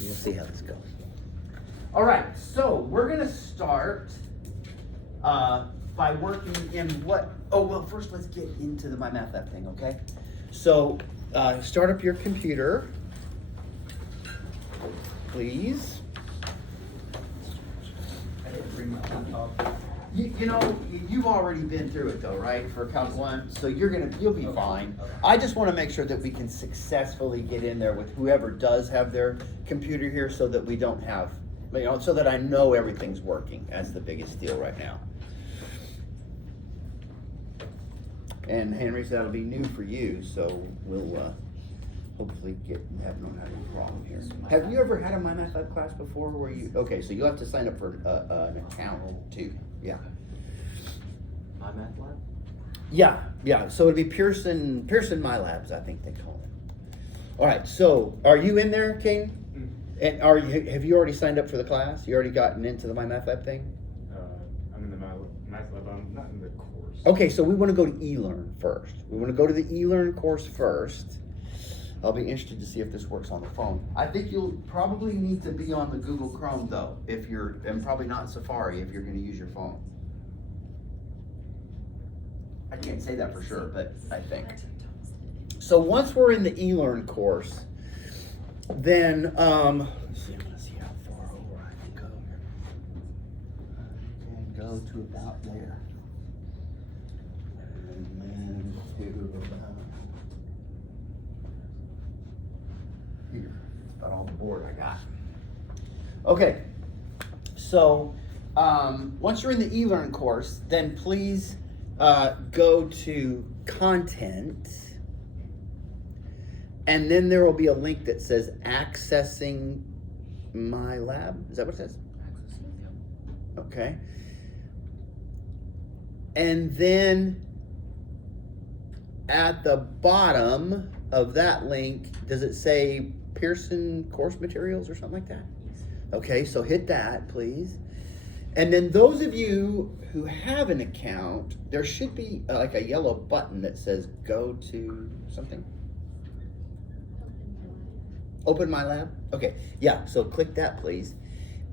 We'll see how this goes. All right, so we're gonna start by working in what, oh, well, first let's get into the My Math Lab thing, okay? So start up your computer, please. I didn't bring my laptop. You know, you've already been through it though, right, for Calc 1, so you'll be fine. I just want to make sure that we can successfully get in there with whoever does have their computer here, so that we don't have, you know, so that I know everything's working. That's the biggest deal right now. And Henry said that'll be new for you, so we'll hopefully have no problem here. Have you ever had a My Math Lab class before where you, okay, so you'll have to sign up for an account too, yeah. My Math Lab? Yeah, so it'd be Pearson My Labs, I think they call it. All right, so are you in there, Kane? And have you already signed up for the class? You already gotten into the My Math Lab thing? I'm in the Math Lab, I'm not in the course. Okay, so we want to go to eLearn first. We want to go to the eLearn course first. I'll be interested to see if this works on the phone. I think you'll probably need to be on the Google Chrome though, and probably not Safari if you're going to use your phone. I can't say that for sure, but I think. So once we're in the eLearn course, then, let's see, I'm going to see how far over I can go here. I can go to about there. And then to about here. That's about all the board I got. Okay, so once you're in the eLearn course, then please go to Content, and then there will be a link that says Accessing My Lab. Is that what it says? Okay. And then at the bottom of that link, does it say Pearson course materials or something like that? Okay, so hit that, please. And then those of you who have an account, there should be like a yellow button that says go to something. Open My Lab? Okay, yeah, so click that, please.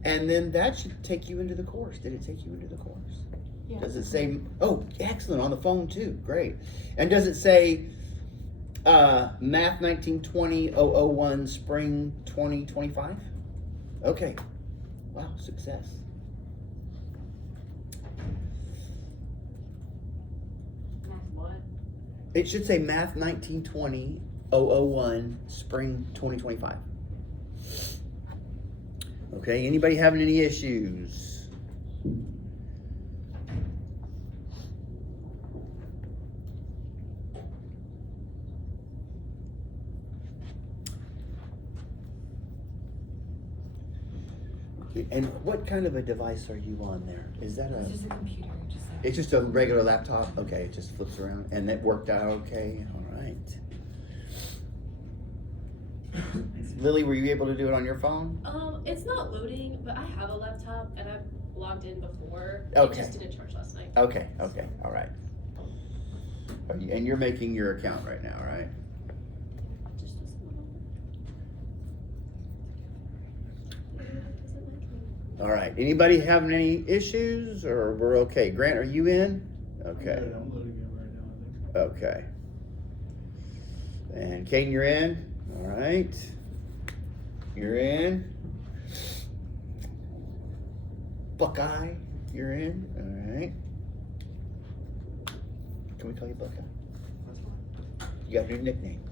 And then that should take you into the course. Did it take you into the course? Yeah. Does it say, oh, excellent, on the phone too, great. And does it say Math 1920-001 Spring 2025? Okay, wow, success. Math what? It should say Math 1920-001 Spring 2025. Okay, anybody having any issues? Okay, and what kind of a device are you on there? Is that It's just a computer, It's just a regular laptop? Okay, it just flips around, and it worked out okay? All right. Lily, were you able to do it on your phone? It's not loading, but I have a laptop and I've logged in before. Okay. It just didn't charge last night. Okay, all right. And you're making your account right now, right? Just this one. All right, anybody having any issues, or we're okay? Grant, are you in? Okay, I'm loading it right now, I think. okay. And Caden, you're in? All right. You're in. Buckeye, you're in? All right. Can we call you Buckeye? You got your nickname.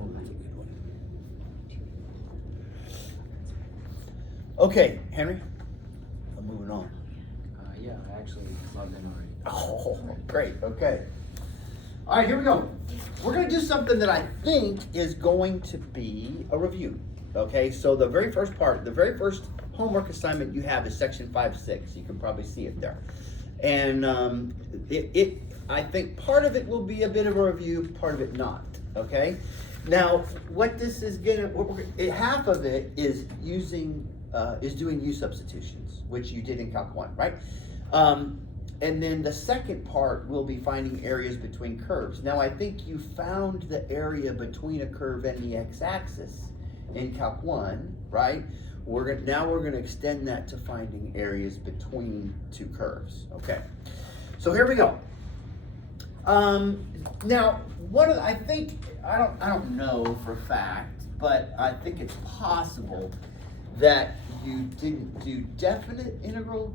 Oh, that's a good one. Okay, Henry, I'm moving on. Yeah, I actually logged in already. Oh, great, okay. All right, here we go. We're gonna do something that I think is going to be a review. Okay, so the very first part, the very first homework assignment you have is section 5.6. You can probably see it there. And I think part of it will be a bit of a review, part of it not, okay? Now, what this is half of it is doing U substitutions, which you did in Calc 1, right? And then the second part will be finding areas between curves. Now I think you found the area between a curve and the x-axis in Calc 1, right? Now we're gonna extend that to finding areas between two curves, okay? So here we go. Now, I don't know for a fact, but I think it's possible that you didn't do definite integral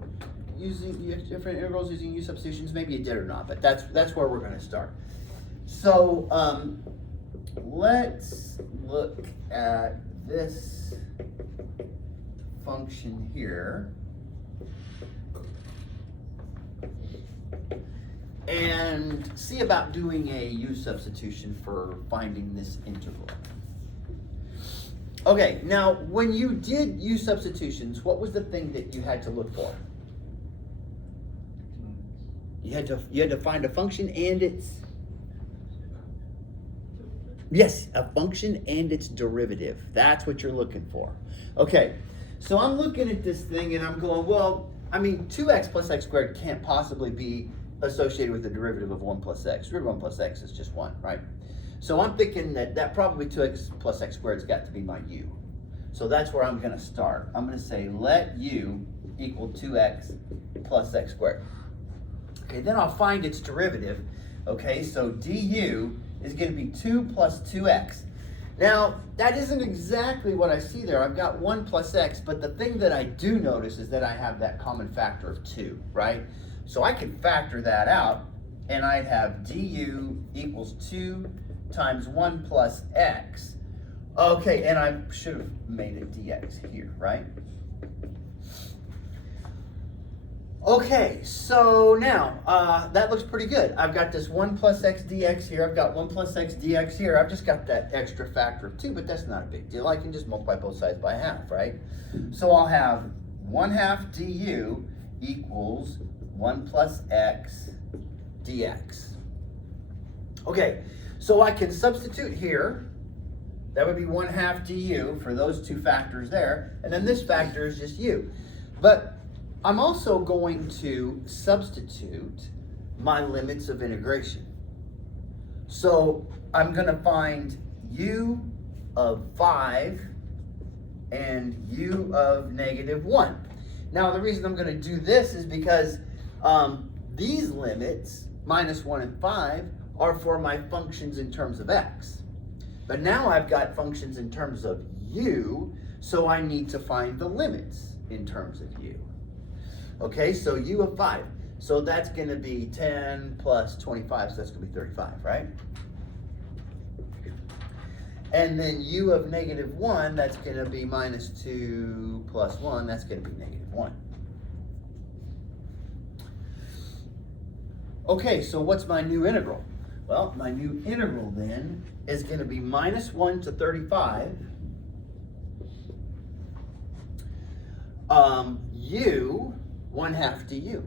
different integrals using U substitutions. Maybe you did or not, but that's where we're going to start. So let's look at this function here and see about doing a U substitution for finding this integral. Okay, now when you did U substitutions, what was the thing that you had to look for? You had to find a function and its, yes, a function and its derivative. That's what you're looking for. Okay, so I'm looking at this thing and I'm going, well, I mean, 2x plus x squared can't possibly be associated with the derivative of 1 plus x. Root of 1 plus x is just 1, right? So I'm thinking that probably 2x plus x squared has got to be my u. So that's where I'm going to start. I'm going to say let u equal 2x plus x squared. Okay, then I'll find its derivative. Okay, so du is going to be 2 plus 2x. Now, that isn't exactly what I see there. I've got 1 plus x, but the thing that I do notice is that I have that common factor of 2, right? So I can factor that out, and I'd have du equals 2 times 1 plus x. Okay, and I should have made it dx here, right? Okay, so now, that looks pretty good. I've got this 1 plus x dx here. I've got 1 plus x dx here. I've just got that extra factor of 2, but that's not a big deal. I can just multiply both sides by half, right? So I'll have 1/2 du equals 1 plus x dx. Okay, so I can substitute here. That would be 1/2 du for those two factors there. And then this factor is just u. But I'm also going to substitute my limits of integration. So I'm going to find u of 5 and u of -1. Now the reason I'm going to do this is because these limits, -1 and 5, are for my functions in terms of x. But now I've got functions in terms of u, so I need to find the limits in terms of u. Okay, so u of 5. So that's going to be 10 plus 25, so that's going to be 35, right? And then u of -1, that's going to be -2 plus 1, that's going to be -1. Okay, so what's my new integral? Well, my new integral then is going to be -1 to 35 u 1/2 du.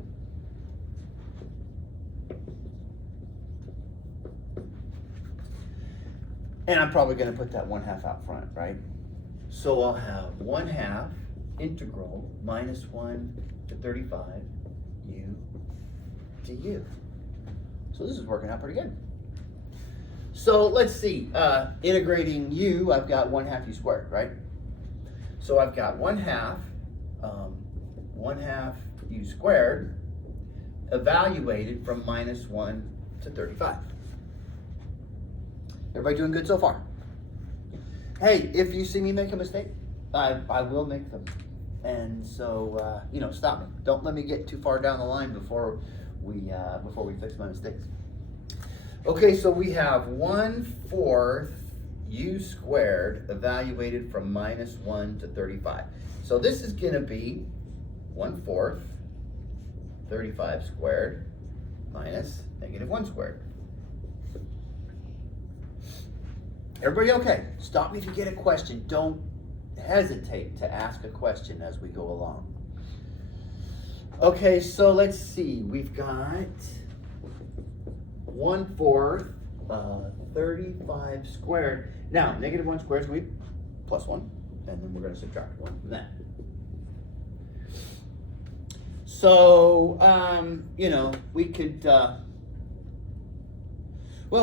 And I'm probably going to put that 1/2 out front, right? So I'll have 1/2 integral -1 to 35 u du. So this is working out pretty good. So let's see, integrating u, I've got 1/2 u squared, right? So I've got 1/2 u squared evaluated from -1 to 35. Everybody doing good so far? Hey, if you see me make a mistake, I will make them. And so, stop me. Don't let me get too far down the line before we fix my mistakes. Okay, so we have 1/4 u squared evaluated from -1 to 35. So this is going to be 1/4 35 squared minus -1 squared. Everybody okay? Stop me if you get a question. Don't hesitate to ask a question as we go along. Okay, so let's see. We've got 1/4 35 squared. Now, -1 squared is going to be +1, and then we're going to subtract 1 from that. So, you know, we could, well,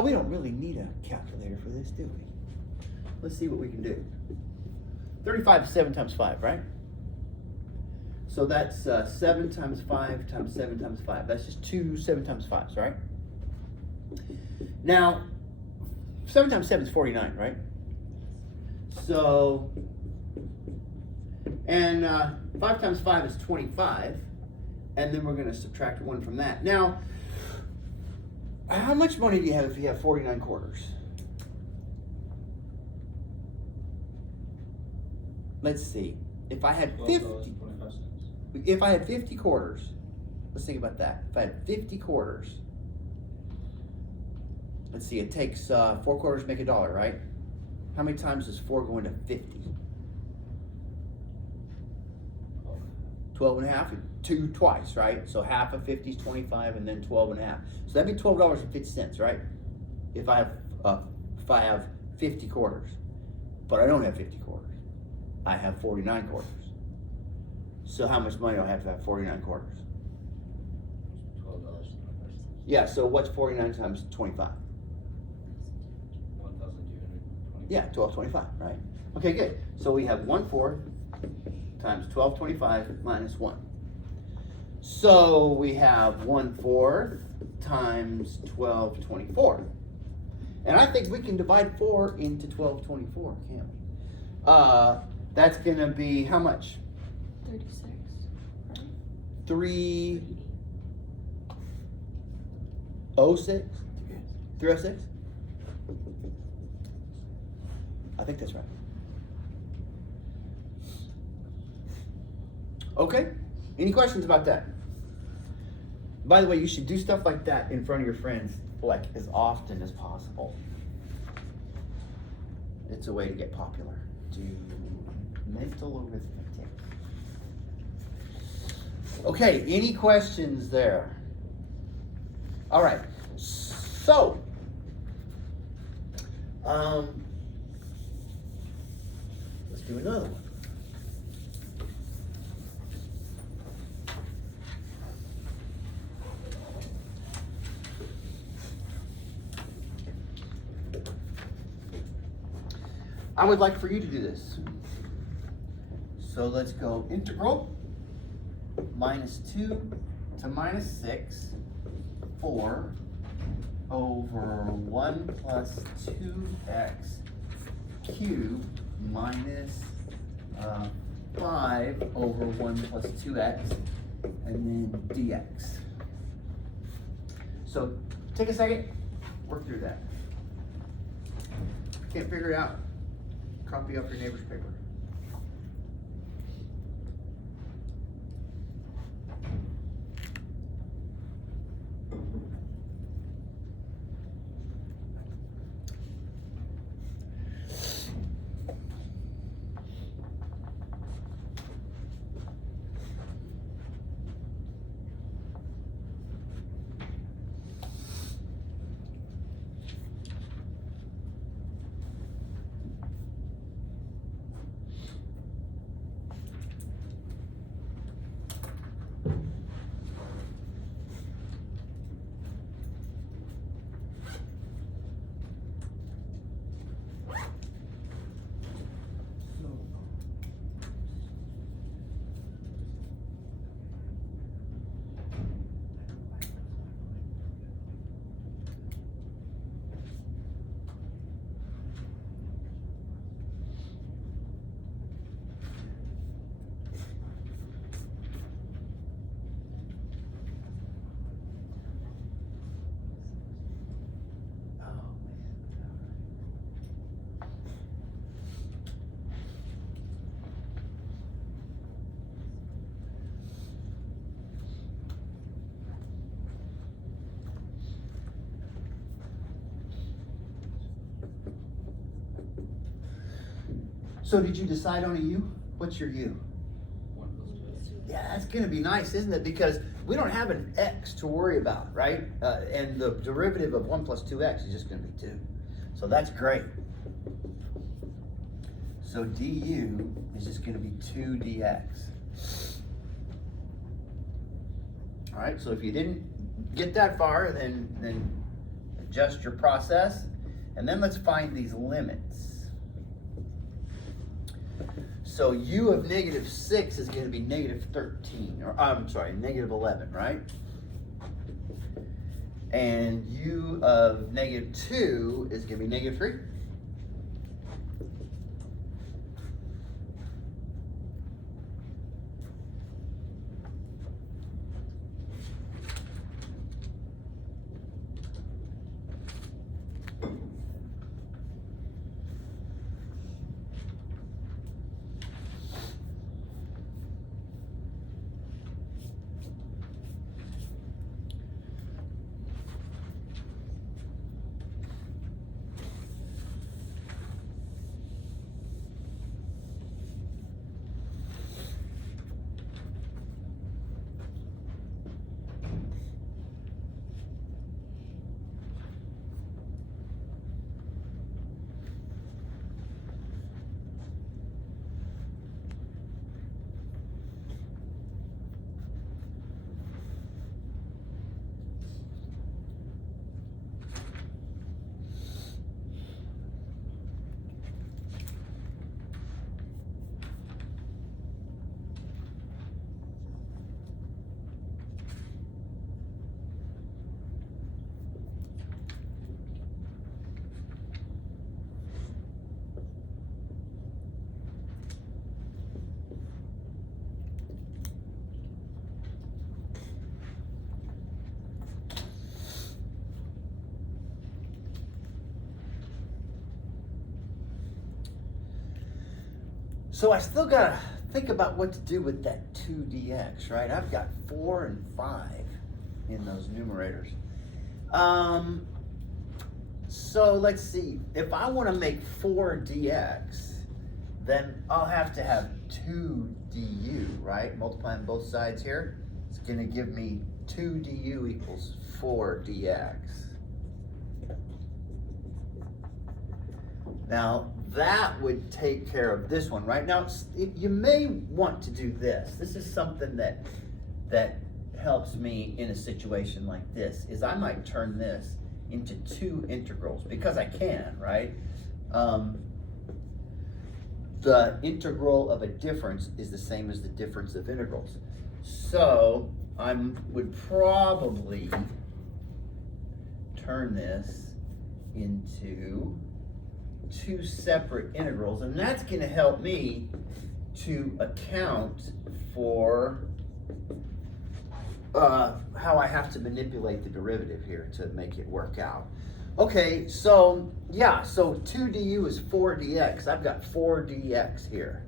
we don't really need a calculator for this, do we? Let's see what we can do. 35 is 7 times 5, right? So that's 7 times 5 times 7 times 5. That's just two 7 times 5s, right? Now, 7 times 7 is 49, right? So, and 5 times 5 is 25. And then we're going to subtract 1 from that. Now, how much money do you have if you have 49 quarters? Let's see. If I had 50, if I had 50 quarters, let's think about that. If I had 50 quarters, let's see, it takes 4 quarters to make $1, right? How many times does 4 go into 50? 12 and a half, 2 twice, right? So half of 50 is 25, and then 12 and a half. So that'd be $12.50, right? If I have 50 quarters, but I don't have 50 quarters. I have 49 quarters. So how much money do I have to have 49 quarters? $12. Yeah. So what's 49 times 25? 1,220. Yeah, 1225, right? Okay, good. So we have 1/4 times 1225 minus 1. So we have 1/4 times 1224. And I think we can divide 4 into 1224, can't we? That's going to be how much? 36, right? 306? 306? I think that's right. Okay. Any questions about that? By the way, you should do stuff like that in front of your friends, like as often as possible. It's a way to get popular. Do mental arithmetic. Okay, any questions there? All right. So, let's do another one. I would like for you to do this. So let's go integral -2 to -6, 4 over 1 plus 2x cubed minus 5 over 1 plus 2x, and then dx. So take a second, work through that. Can't figure it out? Copy up your neighbor's paper. So did you decide on a u? What's your u? 1 plus 2x. Yeah, that's gonna be nice, isn't it? Because we don't have an x to worry about, right? And the derivative of 1 plus 2x is just gonna be 2. So that's great. So du is just gonna be 2 dx. All right, so if you didn't get that far, then adjust your process. And then let's find these limits. So u of -6 is going to be -13, or I'm sorry, -11, right? And u of -2 is going to be -3. So I still gotta think about what to do with that 2dx, right? I've got 4 and 5 in those numerators. So let's see, if I wanna make 4dx, then I'll have to have 2 du, right? Multiplying both sides here, it's gonna give me 2 du equals 4 dx. Now, that would take care of this one, right? Now, you may want to do this. This is something that helps me in a situation like this, is I might turn this into 2 integrals, because I can, right? The integral of a difference is the same as the difference of integrals. So, I would probably turn this into 2 separate integrals, and that's going to help me to account for how I have to manipulate the derivative here to make it work out. Okay, so yeah, so 2 du is 4 dx. I've got 4 dx here.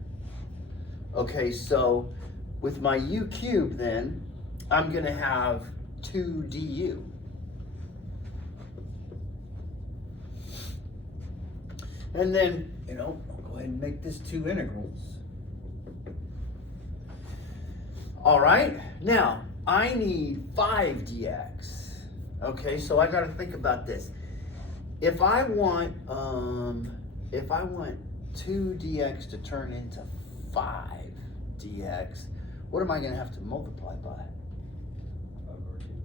Okay, so with my u cubed then, I'm going to have 2 du. And then, I'll go ahead and make this 2 integrals. All right, now I need 5 dx. Okay, so I got to think about this. If I want 2 dx to turn into 5 dx, what am I going to have to multiply by?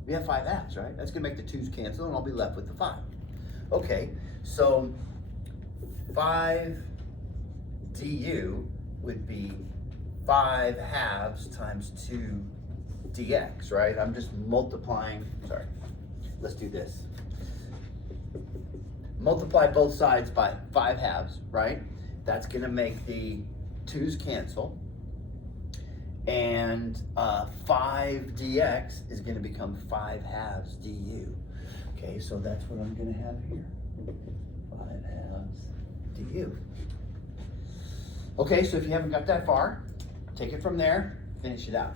We have 5 halves, right? That's going to make the 2's cancel, and I'll be left with the 5. Okay, so 5 du would be 5 halves times 2 dx, right? I'm just multiplying, sorry, let's do this. Multiply both sides by 5 halves, right? That's gonna make the 2's cancel. And 5 dx is gonna become 5 halves du. Okay, so that's what I'm gonna have here. 5 halves du. Okay, so if you haven't got that far, take it from there, finish it out.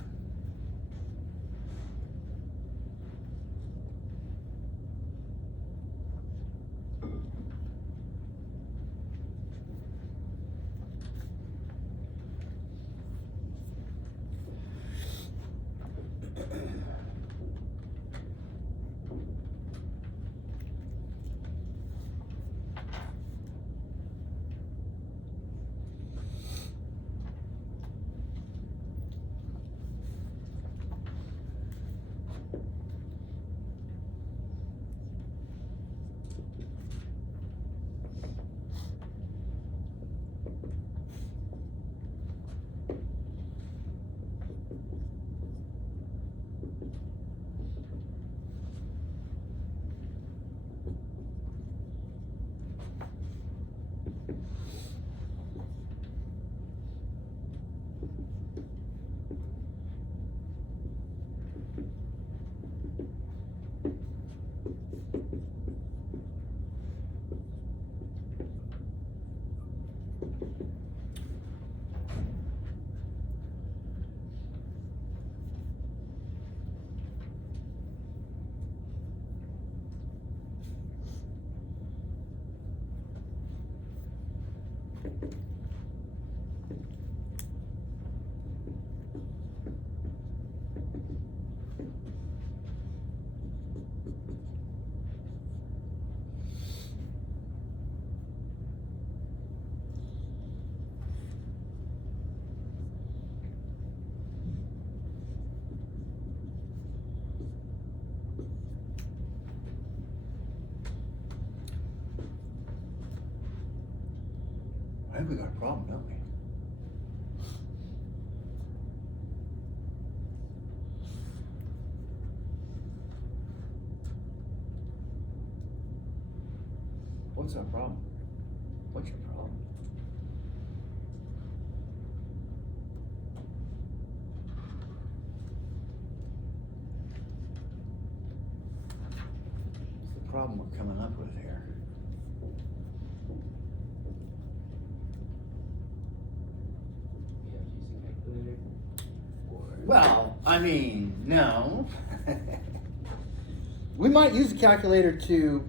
we got a problem, don't we? What's our problem? What's your problem? What's the problem we're coming up with here? Yeah, using calculator. Or. Well, I mean, no. We might use a calculator to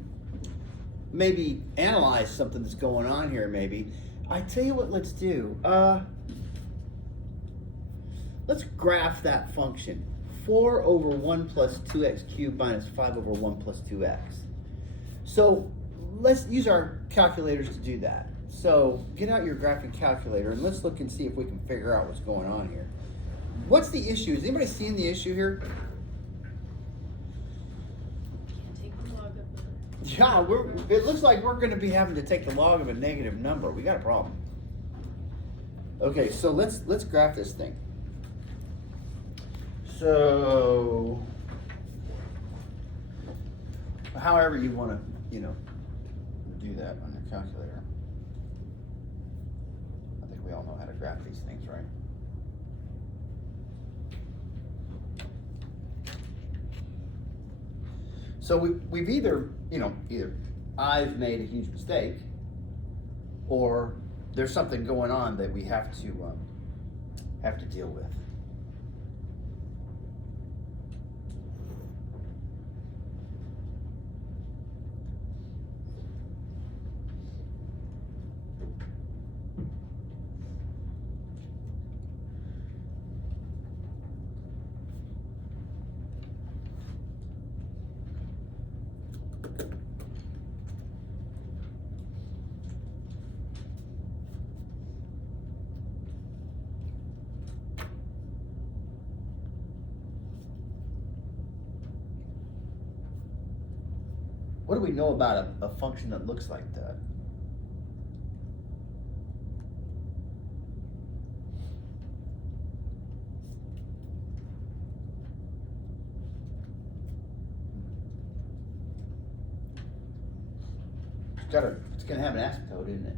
maybe analyze something that's going on here, maybe. I tell you what, let's do. Let's graph that function. 4 over 1 plus 2x cubed minus 5 over 1 plus 2x. So let's use our calculators to do that. So get out your graphing calculator and let's look and see if we can figure out what's going on here. What's the issue? Is anybody seeing the issue here? Can't take the log of the. Yeah, it looks like we're going to be having to take the log of a negative number. We got a problem. Okay, so let's graph this thing. So, however you want to, do that on your calculator. I think we all know how to graph these things, right? So we've either I've made a huge mistake, or there's something going on that we have to deal with. What do we know about a function that looks like that? It's gonna have an asymptote, isn't it?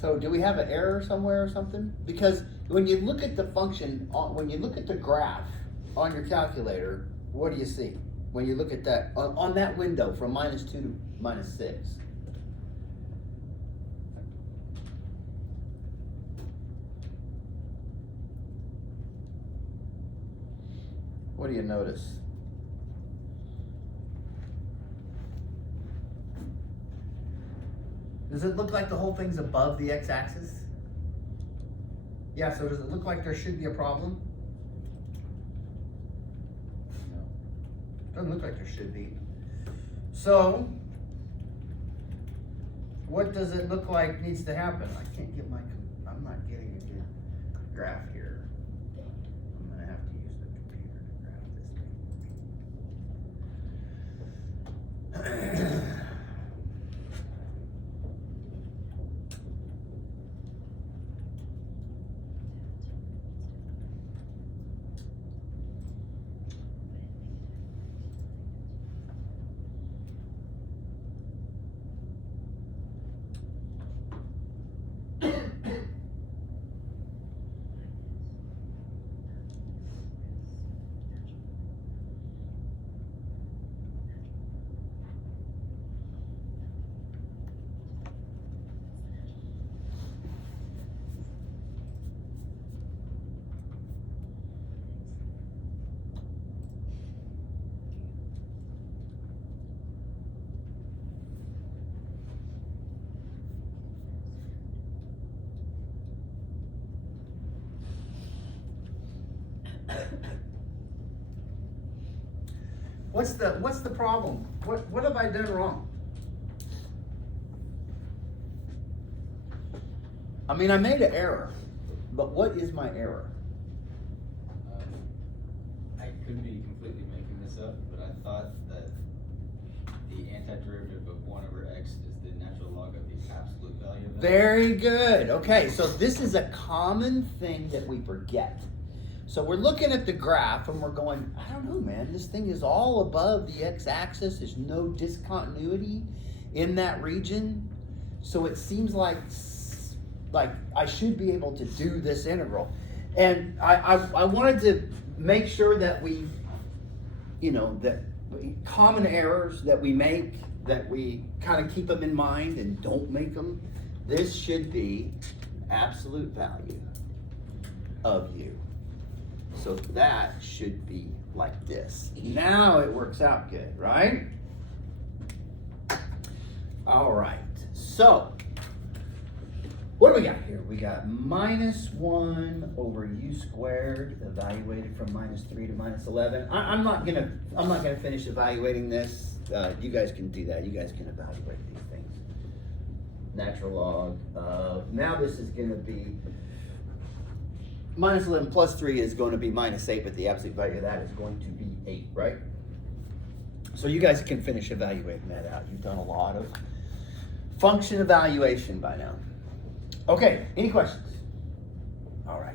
So do we have an error somewhere or something? Because when you look at the function, when you look at the graph on your calculator, what do you see? When you look at that, on that window from -2 to -6. What do you notice? Does it look like the whole thing's above the x-axis? Yeah, so does it look like there should be a problem? Doesn't look like there should be. So, what does it look like needs to happen? I can't get I'm not getting a good graph here. I'm gonna have to use the computer to graph this thing. What's the problem? What have I done wrong? I mean, I made an error, but what is my error? I could be completely making this up, but I thought that the antiderivative of 1 over x is the natural log of the absolute value of x. Very good. Okay, so this is a common thing that we forget. So we're looking at the graph and we're going, I don't know, man, this thing is all above the x-axis. There's no discontinuity in that region. So it seems like I should be able to do this integral. And I wanted to make sure that we, that common errors that we make, that we kind of keep them in mind and don't make them. This should be absolute value of u. So that should be like this. Now it works out good, right? All right, so what do we got here? We got -1 over u squared, evaluated from -3 to -11. I'm not gonna finish evaluating this. You guys can do that. You guys can evaluate these things. Natural log of, now this is gonna be -11 plus 3 is going to be -8, but the absolute value of that is going to be 8, right? So you guys can finish evaluating that out. You've done a lot of function evaluation by now. Okay, any questions? All right.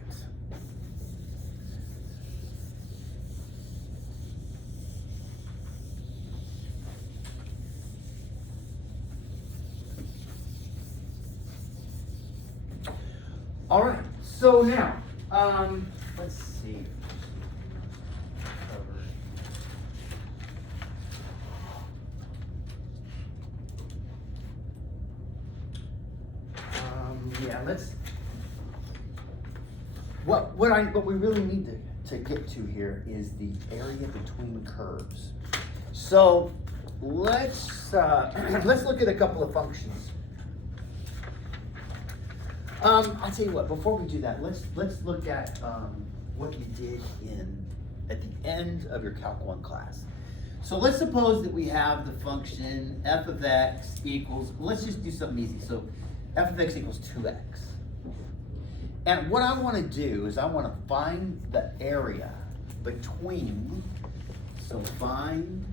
All right, so now, let's see. What we really need to get to here is the area between curves. So let's look at a couple of functions. I'll tell you what, before we do that, let's look at what you did at the end of your Calc 1 class. So let's suppose that we have the function f of x equals, let's just do something easy. So f of x equals 2x. And what I want to do is I want to find the area between, so find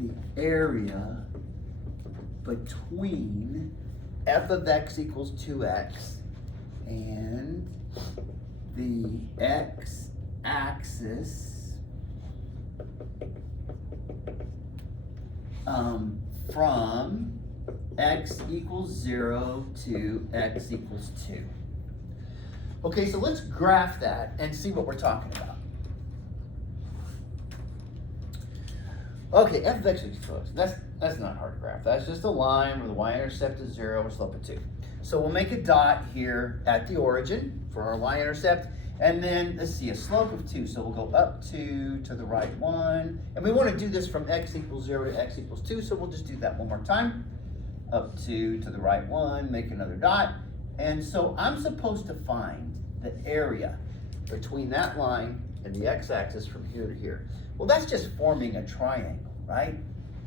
the area between f of x equals 2x and the x-axis from x equals 0 to x equals 2. Okay, so let's graph that and see what we're talking about. Okay, f of x equals 2x. That's not hard to graph. That's just a line where the y-intercept is 0 and slope of 2. So we'll make a dot here at the origin for our y-intercept, and then let's see, a slope of 2. So we'll go up 2 to the right 1, and we want to do this from x equals 0 to x equals 2. So we'll just do that one more time. Up 2 to the right 1, make another dot, and so I'm supposed to find the area between that line and the x-axis from here to here. Well, that's just forming a triangle, right?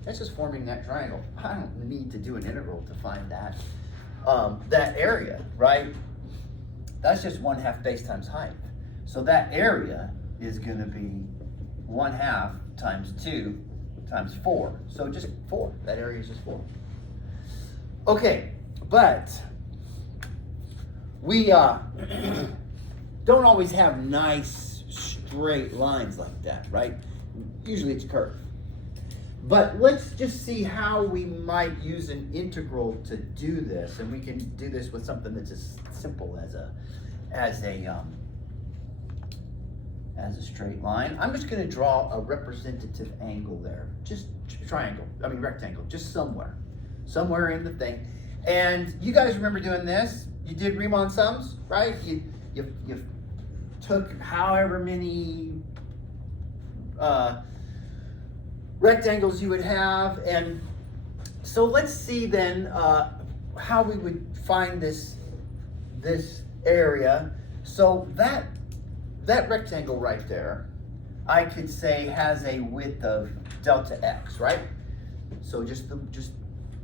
That's just forming that triangle. I don't need to do an integral to find that, that area, right? That's just 1/2 base times height. So that area is gonna be 1/2 times 2 times 4. So just 4, that area is just 4. Okay, but we don't always have nice straight lines like that, right? Usually it's curved. But let's just see how we might use an integral to do this, and we can do this with something that's as simple as a straight line. I'm just going to draw a representative angle there, just rectangle, just somewhere in the thing. And you guys remember doing this? You did Riemann sums, right? You took however many rectangles you would have, and so let's see then how we would find this area. So that rectangle right there, I could say has a width of delta x, right? So just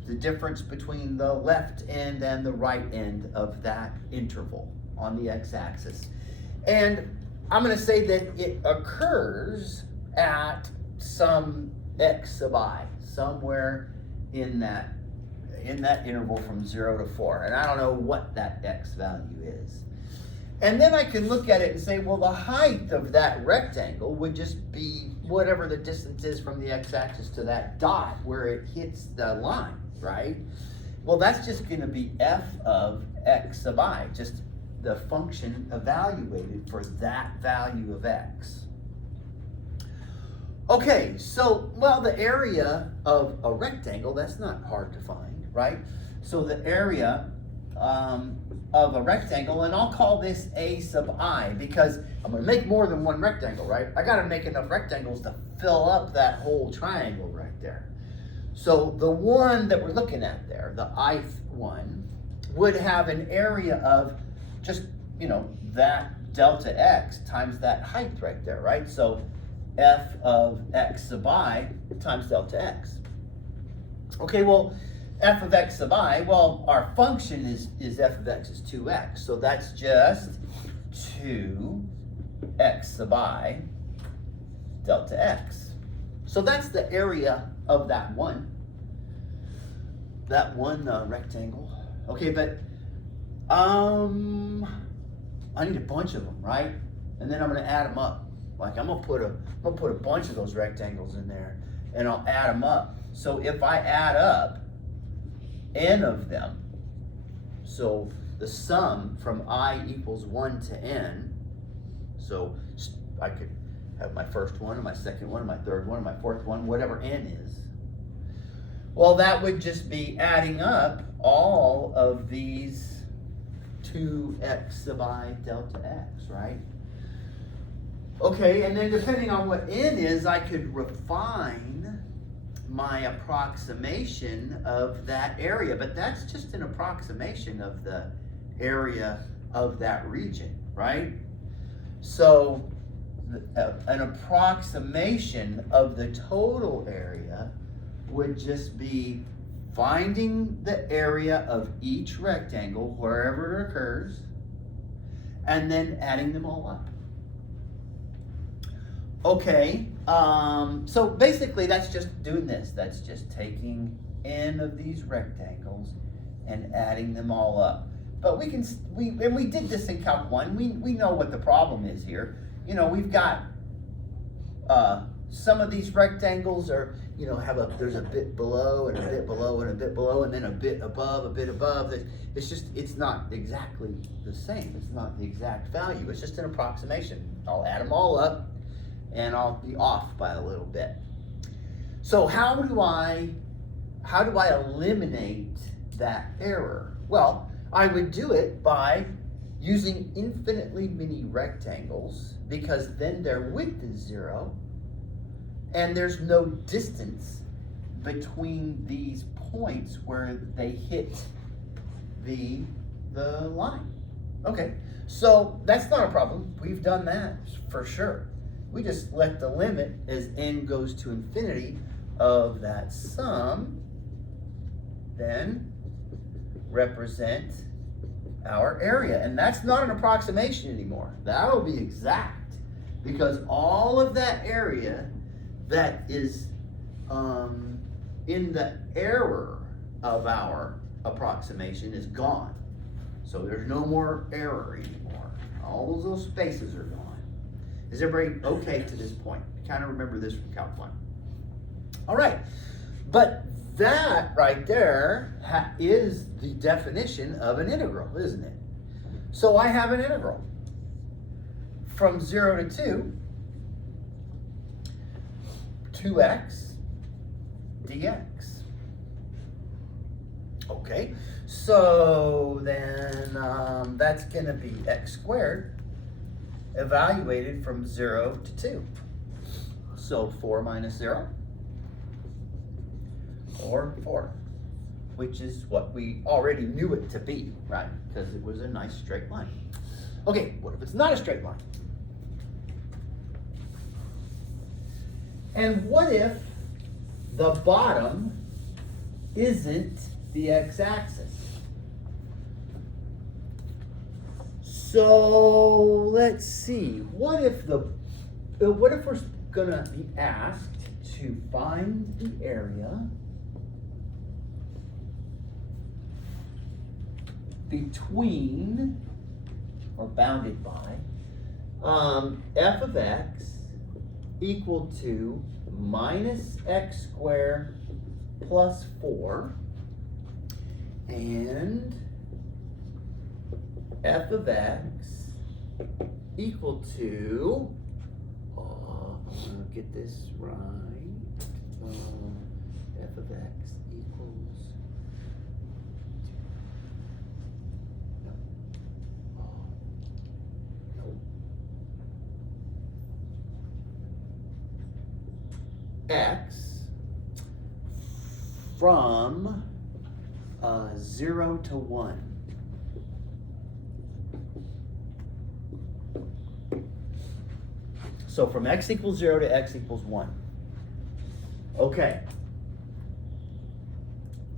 the difference between the left end and the right end of that interval on the x-axis. And I'm going to say that it occurs at some x sub I, somewhere in that interval from 0 to 4. And I don't know what that x value is. And then I can look at it and say, well, the height of that rectangle would just be whatever the distance is from the x-axis to that dot where it hits the line, right? Well, that's just going to be f of x sub I, just the function evaluated for that value of x. Okay, so, well, the area of a rectangle, that's not hard to find, right? So the area of a rectangle, and I'll call this a sub I, because I'm going to make more than one rectangle, right? I got to make enough rectangles to fill up that whole triangle right there. So the one that we're looking at there, the ith one, would have an area of just, that delta x times that height right there, right? So f of x sub I times delta x. Okay, well, f of x sub I, well, our function is f of x is 2x, so that's just 2x sub I delta x. So that's the area of that one rectangle. Okay, but I need a bunch of them, right? And then I'm going to add them up. Like I'm gonna put a bunch of those rectangles in there, and I'll add them up. So if I add up n of them, so the sum from I equals 1 to n, so I could have my first one, and my second one, and my third one, and my fourth one, whatever n is. Well, that would just be adding up all of these 2x sub I delta x, right? Okay, and then depending on what n is, I could refine my approximation of that area, but that's just an approximation of the area of that region, right? So an approximation of the total area would just be finding the area of each rectangle wherever it occurs, and then adding them all up. Okay, so basically that's just doing this. That's just taking n of these rectangles and adding them all up. But we did this in Calc 1. We know what the problem is here. We've got some of these rectangles are, there's a bit below and a bit below and a bit below and then a bit above, a bit above. It's not exactly the same. It's not the exact value. It's just an approximation. I'll add them all up and I'll be off by a little bit. So how do I eliminate that error? Well, I would do it by using infinitely many rectangles, because then their width is 0 and there's no distance between these points where they hit the line. Okay, so that's not a problem. We've done that for sure. we just let the limit as n goes to infinity of that sum then represent our area. And that's not an approximation anymore. That'll be exact, because all of that area that is in the error of our approximation is gone. So there's no more error anymore. All those little spaces are gone. Is everybody okay to this point? Kind of remember this from Calc 1. All right, but that right there is the definition of an integral, isn't it? So I have an integral from 0 to 2x dx. Okay, so then that's going to be x squared evaluated from 0 to 2. So 4 minus 0, or 4, which is what we already knew it to be, right? Because it was a nice straight line. Okay, what if it's not a straight line? And what if the bottom isn't the x-axis? So let's see. What if we're gonna be asked to find the area between, or bounded by, f of x equal to minus x squared plus 4 and f of x equal to, I'm going to get this right, f of x equals, x from 0 to 1. So from x equals 0 to x equals 1. Okay.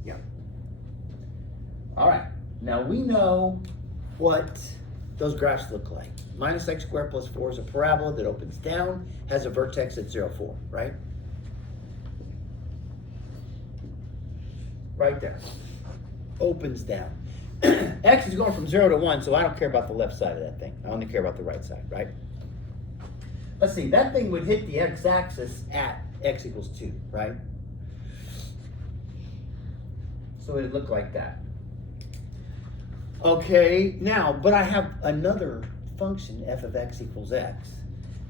Yeah. All right. Now we know what those graphs look like. Minus x squared plus 4 is a parabola that opens down, has a vertex at 0, 4, right? Right there. Opens down. X is going from 0 to 1, so I don't care about the left side of that thing. I only care about the right side, right? Let's see, that thing would hit the x-axis at x equals 2, right? So it'd look like that. Okay, now, but I have another function, f of x equals x,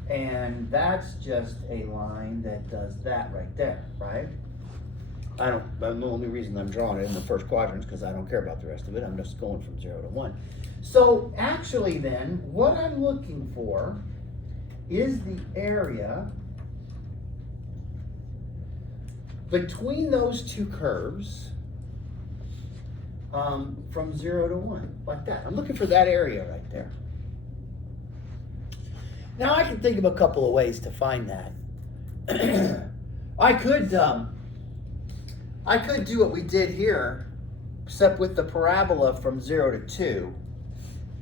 and that's just a line that does that right there, right? The only reason I'm drawing it in the first quadrant is because I don't care about the rest of it. I'm just going from 0 to 1. So actually then, what I'm looking for is the area between those two curves from 0 to 1, like that. I'm looking for that area right there. Now I can think of a couple of ways to find that. I could do what we did here, except with the parabola from 0 to 2,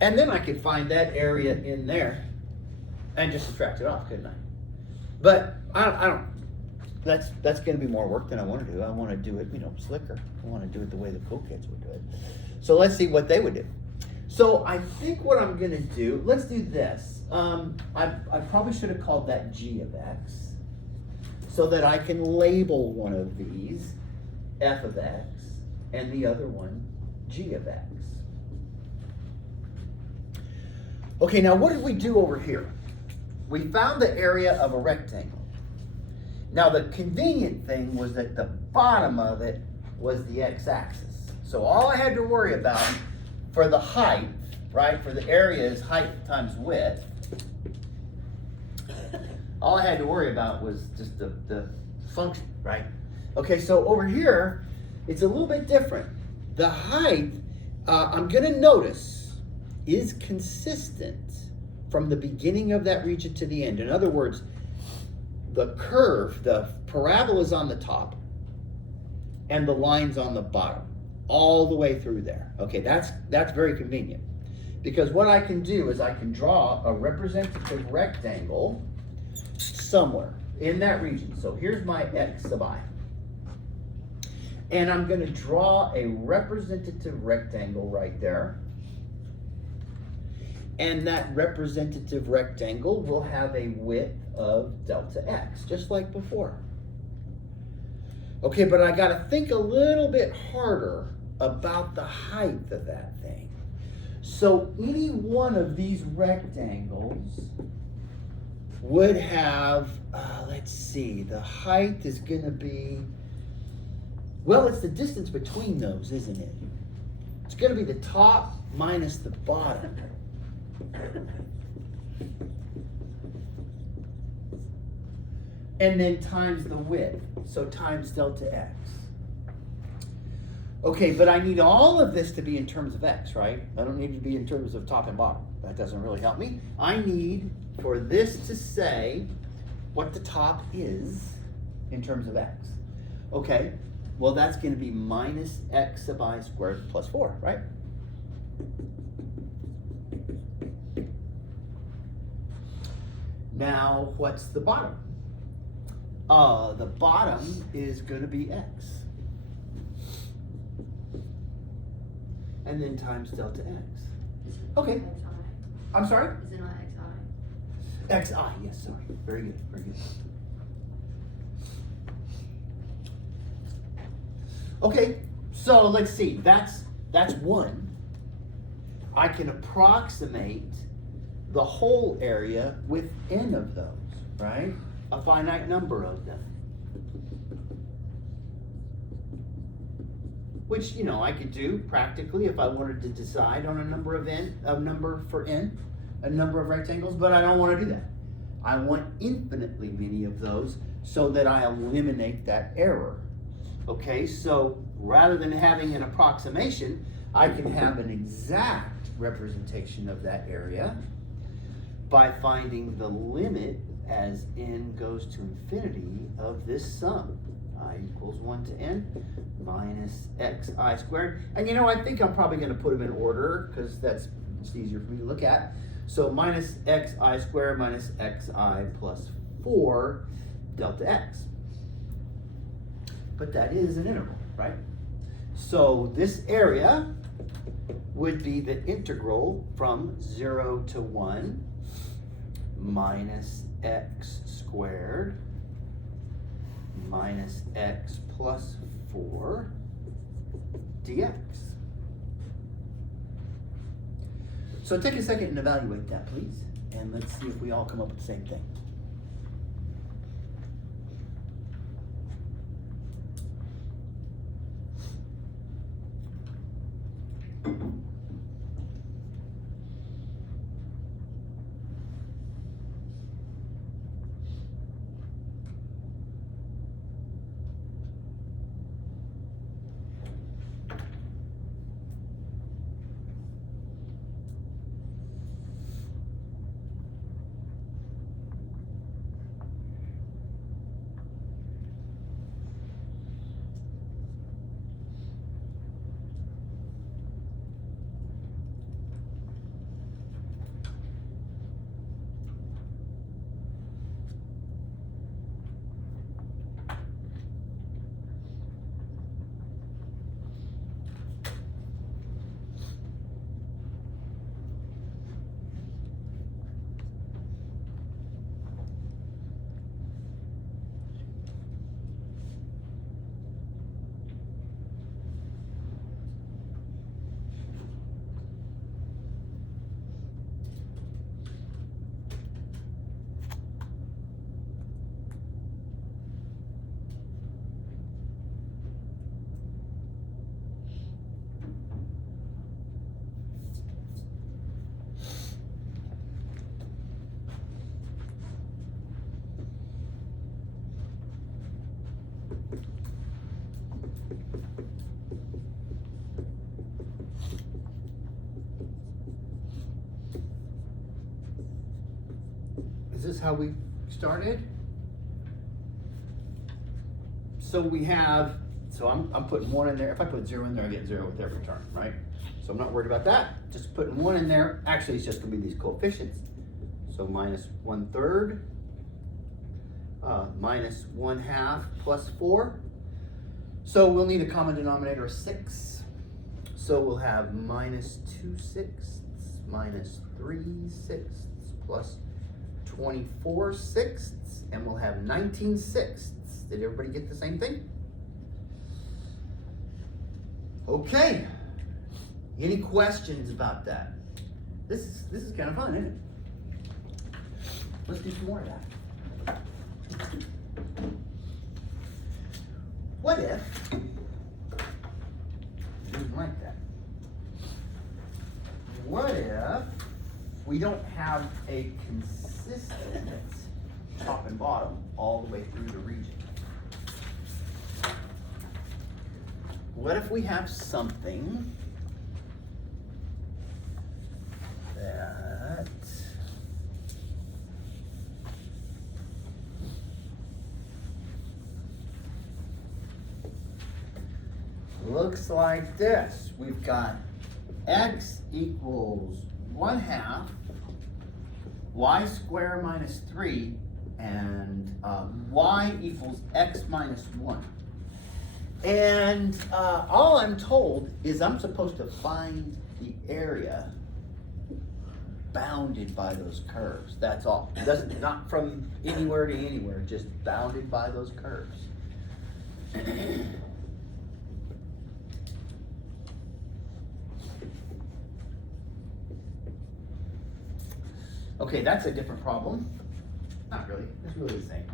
and then I could find that area in there and just subtract it off, couldn't I? But I don't. That's going to be more work than I want to do. I want to do it, slicker. I want to do it the way the cool kids would do it. So let's see what they would do. So I think what I'm going to do, let's do this. I probably should have called that g of x, so that I can label one of these f of x and the other one g of x. Okay, now what did we do over here? We found the area of a rectangle. Now the convenient thing was that the bottom of it was the x-axis. So all I had to worry about for the height, right, for the area is height times width, all I had to worry about was just the function, right? Okay, so over here, it's a little bit different. The height, I'm gonna notice, is consistent from the beginning of that region to the end. In other words, the curve, the parabola is on the top, and the line's on the bottom, all the way through there. Okay, that's very convenient. Because what I can do is I can draw a representative rectangle somewhere in that region. So here's my x sub I. And I'm going to draw a representative rectangle right there. And that representative rectangle will have a width of delta x, just like before. Okay, but I got to think a little bit harder about the height of that thing. So any one of these rectangles would have, let's see, the height is going to be, well, it's the distance between those, isn't it? It's going to be the top minus the bottom. And then times the width, so times delta x. Okay, but I need all of this to be in terms of x, right? I don't need it to be in terms of top and bottom. That doesn't really help me. I need for this to say what the top is in terms of x. Okay, well that's going to be minus x sub I squared plus 4, right? Now, what's the bottom? The bottom is going to be x. And then times delta x. Okay, XI. I'm sorry? Is it not XI? Xi, yes, sorry. Very good, very good. Okay, so let's see. That's one. I can approximate the whole area with n of those, right? A finite number of them. Which, you know, I could do practically if I wanted to decide on a number of for n, a number of rectangles, but I don't want to do that. I want infinitely many of those so that I eliminate that error. Okay, so rather than having an approximation, I can have an exact representation of that area by finding the limit as n goes to infinity of this sum. I equals 1 to n minus xi squared. And you know, I think I'm probably going to put them in order because that's just easier for me to look at. So minus xi squared minus xi plus 4 delta x. But that is an integral, right? So this area would be the integral from 0 to 1 minus x squared minus x plus 4 dx. So take a second and evaluate that, please. And let's see if we all come up with the same thing. Is this how we started? So we have, so I'm putting 1 in there. If I put 0 in there, I get 0 with every term, right? So I'm not worried about that. Just putting 1 in there. Actually, it's just gonna be these coefficients. So minus 1/3, minus 1/2 plus 4. So we'll need a common denominator of 6. So we'll have minus 2/6 minus 3/6 plus 24/6, and we'll have 19/6. Did everybody get the same thing? Okay. Any questions about that? This is kind of fun, isn't it? Let's do some more of that. What if, didn't like that. What if we don't have a consistent top and bottom all the way through the region? What if we have something that looks like this? We've got x equals 1/2 y squared minus 3 and y equals x minus 1. And all I'm told is I'm supposed to find the area bounded by those curves. That's all. Doesn't, not from anywhere to anywhere, just bounded by those curves. Okay, that's a different problem. Not really, it's really the same,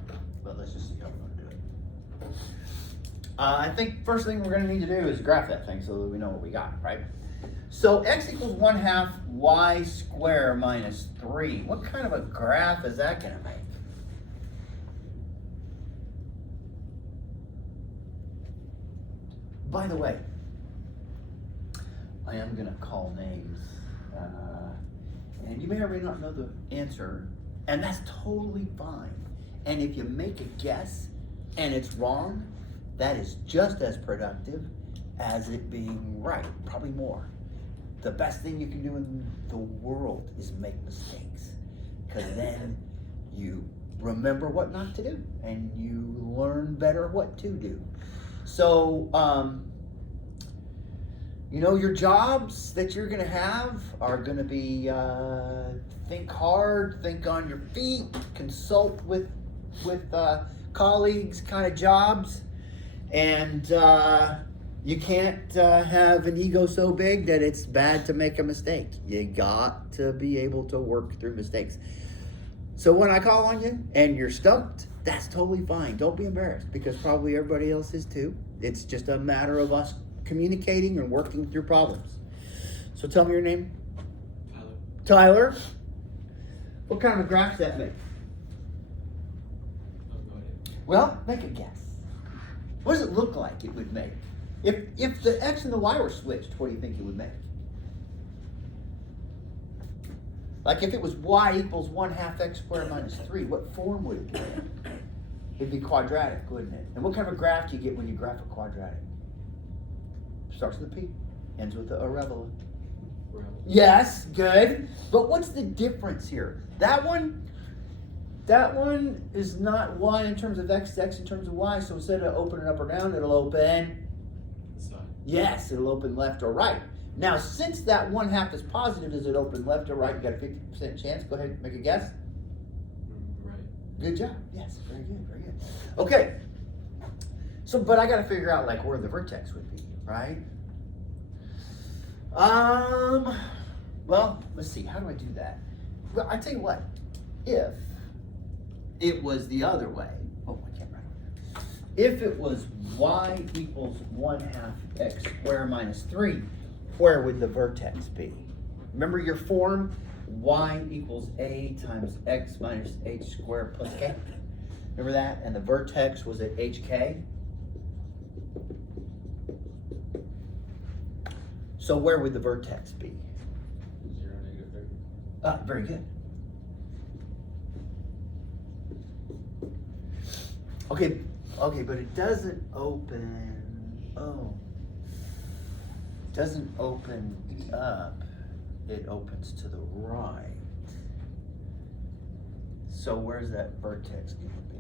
but let's just see how we're gonna do it. I think first thing we're gonna need to do is graph that thing so that we know what we got, right? So x equals 1/2 y squared minus 3. What kind of a graph is that gonna make? By the way, I am gonna call names, and you may or may not know the answer, and that's totally fine. And if you make a guess and it's wrong, that is just as productive as it being right, probably more. The best thing you can do in the world is make mistakes, because then you remember what not to do and you learn better what to do. So, you know, your jobs that you're gonna have are gonna be think hard, think on your feet, consult with colleagues kind of jobs, and you can't have an ego so big that it's bad to make a mistake. You got to be able to work through mistakes. So when I call on you and you're stumped, that's totally fine. Don't be embarrassed, because probably everybody else is too. It's just a matter of us communicating and working through problems. So tell me your name. Tyler. What kind of a graph does that make? Well, make a guess. What does it look like it would make? If the x and the y were switched, what do you think it would make? Like if it was y equals 1/2 x squared minus 3, what form would it be? It'd be quadratic, wouldn't it? And what kind of a graph do you get when you graph a quadratic? Starts with a P, ends with a parabola. Yes, good. But what's the difference here? That one is not y in terms of x, x in terms of y. So instead of opening up or down, it'll open. Yes, it'll open left or right. Now, since that 1/2 is positive, does it open left or right? You got a 50% chance. Go ahead and make a guess. Right. Good job. Yes, very good, very good. Okay. So, but I got to figure out like where the vertex would be, right? Well, let's see. How do I do that? Well, I tell you what. If it was the other way. Oh, I can't write it. If it was y equals 1/2 x squared minus 3, where would the vertex be? Remember your form? Y equals a times x minus h squared plus k. Remember that? And the vertex was at hk. So where would the vertex be? 0, -30. Very good. Okay, Okay, but it doesn't open, doesn't open up, it opens to the right. So where's that vertex gonna be?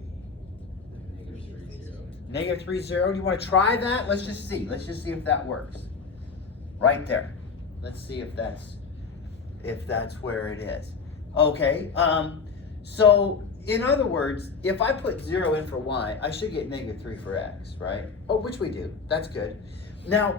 -3, 0. -3, 0. Do you want to try that? Let's just see. Let's just see if that works. Right there. Let's see if that's where it is. Okay. So in other words, if I put 0 in for y, I should get -3 for x, right? Oh, which we do. That's good. Now,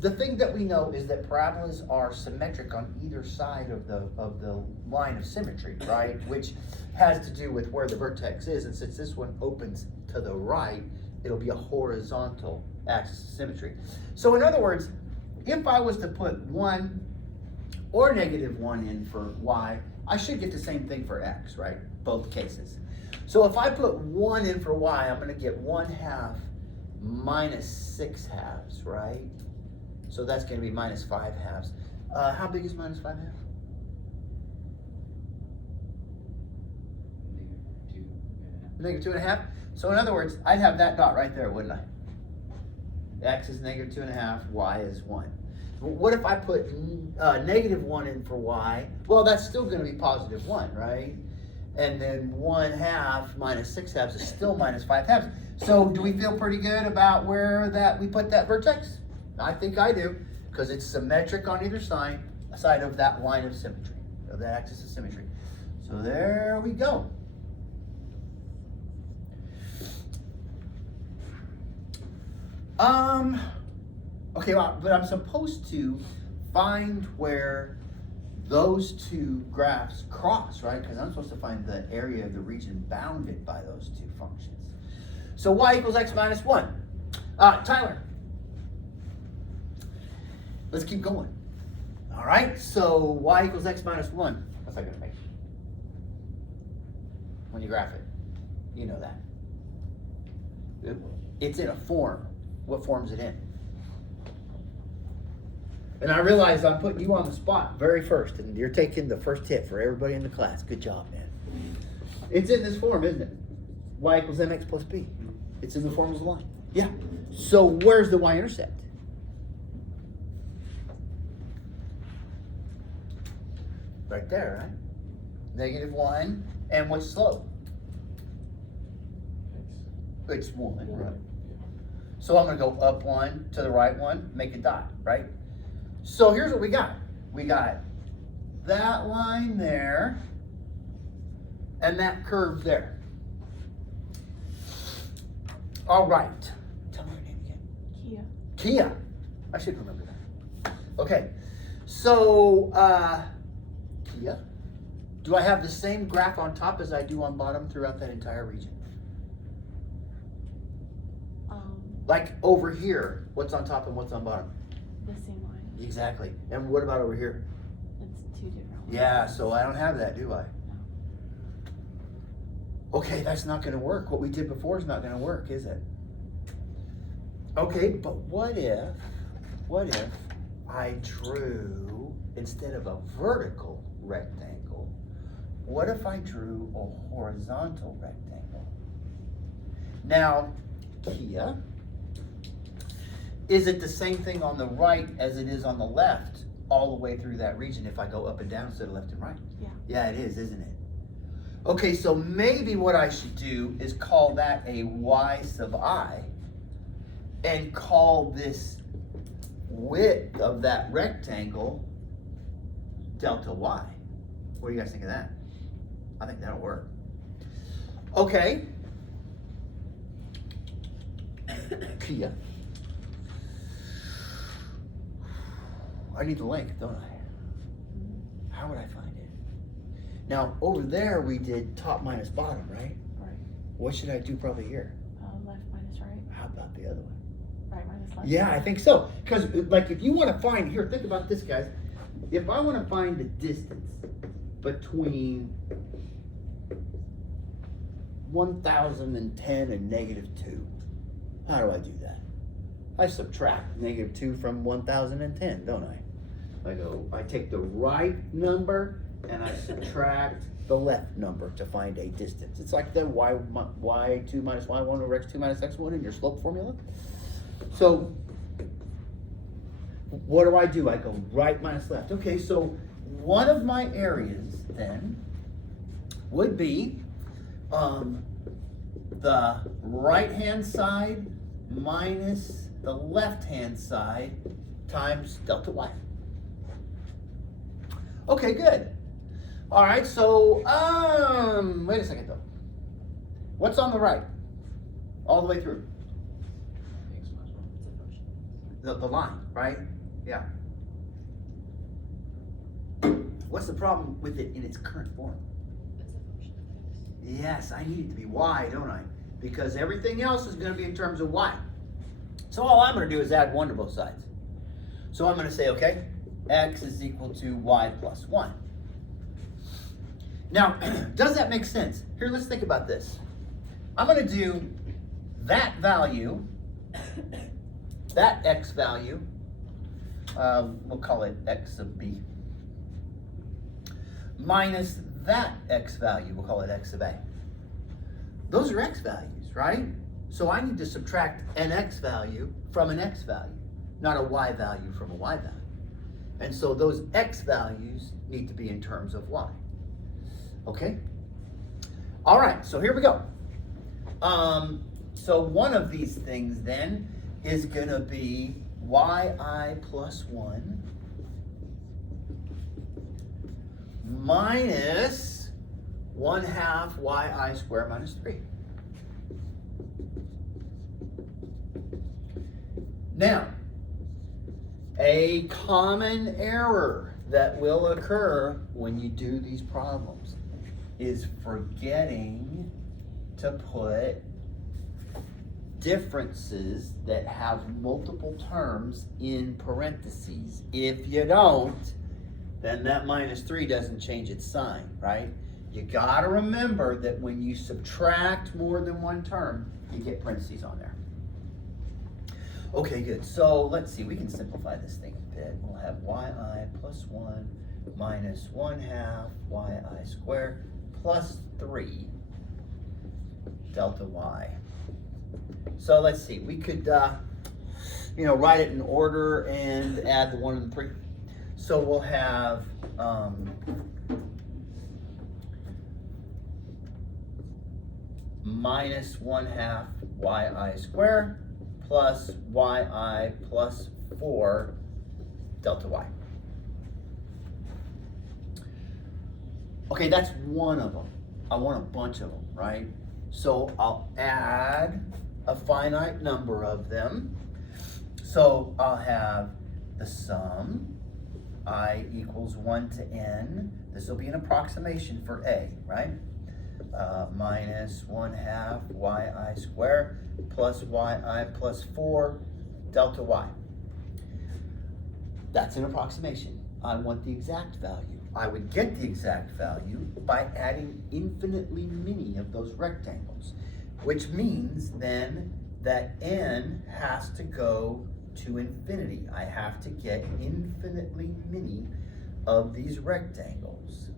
the thing that we know is that parabolas are symmetric on either side of the line of symmetry, right? Which has to do with where the vertex is, and since this one opens to the right, it'll be a horizontal axis of symmetry. So in other words, if I was to put 1 or -1 in for y, I should get the same thing for x, right? Both cases. So if I put 1 in for y, I'm gonna get 1/2 minus 6/2, right? So that's gonna be minus 5/2. How big is minus 5/2? -2.5. So in other words, I'd have that dot right there, wouldn't I? X is -2.5, y is 1. What if I put -1 in for y? Well, that's still gonna be +1, right? And then 1/2 minus 6/2 is still minus 5/2. So do we feel pretty good about where we put that vertex? I think I do, because it's symmetric on either side of that line of symmetry, of that axis of symmetry. So there we go. Okay, well, but I'm supposed to find where those two graphs cross, right? Because I'm supposed to find the area of the region bounded by those two functions. So y equals x minus 1. Tyler. Let's keep going. All right, so y equals x minus 1. What's that going to make? When you graph it, you know that. It's in a form. What form is it in? And I realize I'm putting you on the spot very first, and you're taking the first hit for everybody in the class. Good job, man. It's in this form, isn't it? Y equals mx plus b. It's in the form of the line. Yeah. So where's the y-intercept? Right there, right? -1. And what's slope? It's 1, right? So I'm going to go up 1 to the right 1, make a dot, right? So here's what we got. We got that line there and that curve there. All right. Tell me your name again. Kia. I should remember that. Okay. So, Kia, do I have the same graph on top as I do on bottom throughout that entire region? Like over here, what's on top and what's on bottom? The same line. Exactly. And what about over here? It's 2 different lines. Yeah, so I don't have that, do I? Okay, that's not gonna work. What we did before is not gonna work, is it? Okay, but what if I drew, instead of a vertical rectangle, what if I drew a horizontal rectangle? Now, Kia, is it the same thing on the right as it is on the left all the way through that region if I go up and down instead of left and right? Yeah. Yeah, it is, isn't it? Okay, so maybe what I should do is call that a y sub I and call this width of that rectangle delta y. What do you guys think of that? I think that'll work. Okay. Kia. I need the length, don't I? How would I find it? Now, over there we did top minus bottom, right? Right. What should I do probably here? Left minus right. How about the other one? Right minus left. Yeah, I think so. Because, like, if you want to find, here, think about this, guys. If I want to find the distance between 1010 and -2, how do I do that? I subtract -2 from 1010, don't I? I take the right number and I subtract the left number to find a distance. It's like the y2 minus y1 over x2 minus x1 in your slope formula. So what do? I go right minus left. Okay, so one of my areas then would be the right-hand side minus the left-hand side times delta y. Okay, good. All right, so, wait a second though. What's on the right? All the way through? X minus one. The line, right? Yeah. What's the problem with it in its current form? It's a function of x. Yes, I need it to be y, don't I? Because everything else is going to be in terms of y. So all I'm going to do is add 1 to both sides. So I'm going to say, okay, x is equal to y plus 1. Now, does that make sense? Here, let's think about this. I'm going to do that value, that x value, we'll call it x of b, minus that x value, we'll call it x of a. Those are x values, right? So I need to subtract an x value from an x value, not a y value from a y value. And so those x values need to be in terms of y. Okay? All right, so here we go. So one of these things then is going to be yi plus 1 minus 1/2 yi squared minus 3. Now, a common error that will occur when you do these problems is forgetting to put differences that have multiple terms in parentheses. If you don't, then that minus 3 doesn't change its sign, right? You gotta remember that when you subtract more than one term, you get parentheses on there. Okay, good. So let's see, we can simplify this thing a bit. We'll have yi plus 1 minus 1/2 yi squared plus 3 delta y. So let's see, we could, write it in order and add the 1 and the 3. So we'll have minus 1/2 yi squared plus yi plus 4 delta y. Okay, that's one of them. I want a bunch of them, right? So I'll add a finite number of them. So I'll have the sum, I equals 1 to n. This will be an approximation for a, right? Minus 1/2 yi squared plus yi plus 4 delta y. That's an approximation. I want the exact value. I would get the exact value by adding infinitely many of those rectangles, which means then that n has to go to infinity. I have to get infinitely many of these rectangles.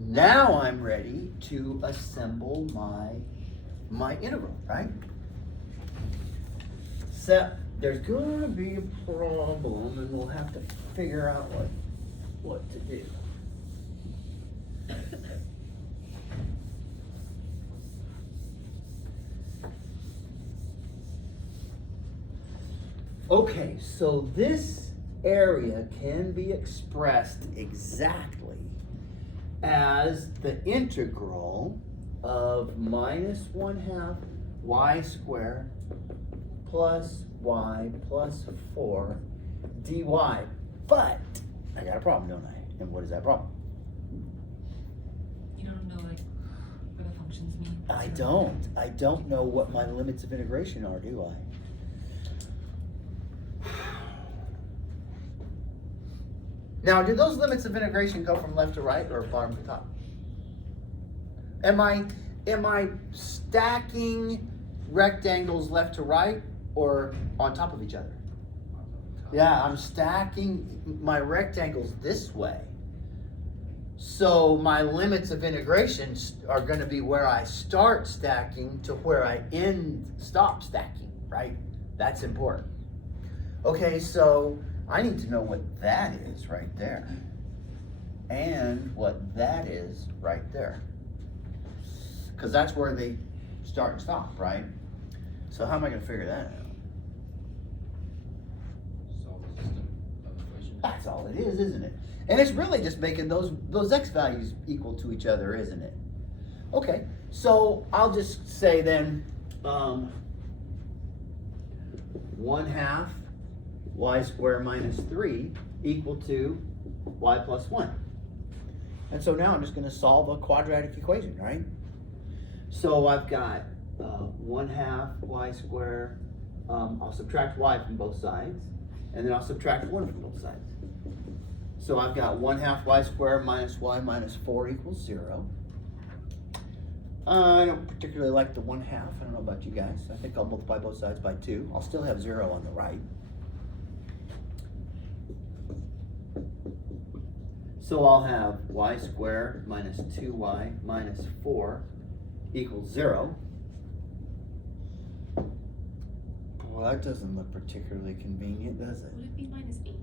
Now I'm ready to assemble my integral, right? Except there's going to be a problem and we'll have to figure out what to do. Okay, so this area can be expressed exactly as the integral of minus 1/2 y squared plus y plus 4 dy. But I got a problem, don't I? And what is that problem? You don't know like what the functions mean? I don't know what my limits of integration are, do I? Now, do those limits of integration go from left to right or bottom to top? Am I stacking rectangles left to right or on top of each other? Yeah, I'm stacking my rectangles this way. So my limits of integration are gonna be where I start stacking to where I stop stacking, right? That's important. Okay, so I need to know what that is right there. And what that is right there. Because that's where they start and stop, right? So how am I gonna figure that out? Solve the system of equation. That's all it is, isn't it? And it's really just making those x values equal to each other, isn't it? Okay, so I'll just say then, 1/2 y squared minus 3 equal to y plus 1. And so now I'm just gonna solve a quadratic equation, right? So I've got 1/2 y squared, I'll subtract y from both sides, and then I'll subtract 1 from both sides. So I've got 1/2 y squared minus y minus 4 equals 0. I don't particularly like the 1/2. I don't know about you guys. I think I'll multiply both sides by 2. I'll still have 0 on the right. So I'll have y squared minus 2y minus 4 equals 0. Well, that doesn't look particularly convenient, does it? Would it be minus 8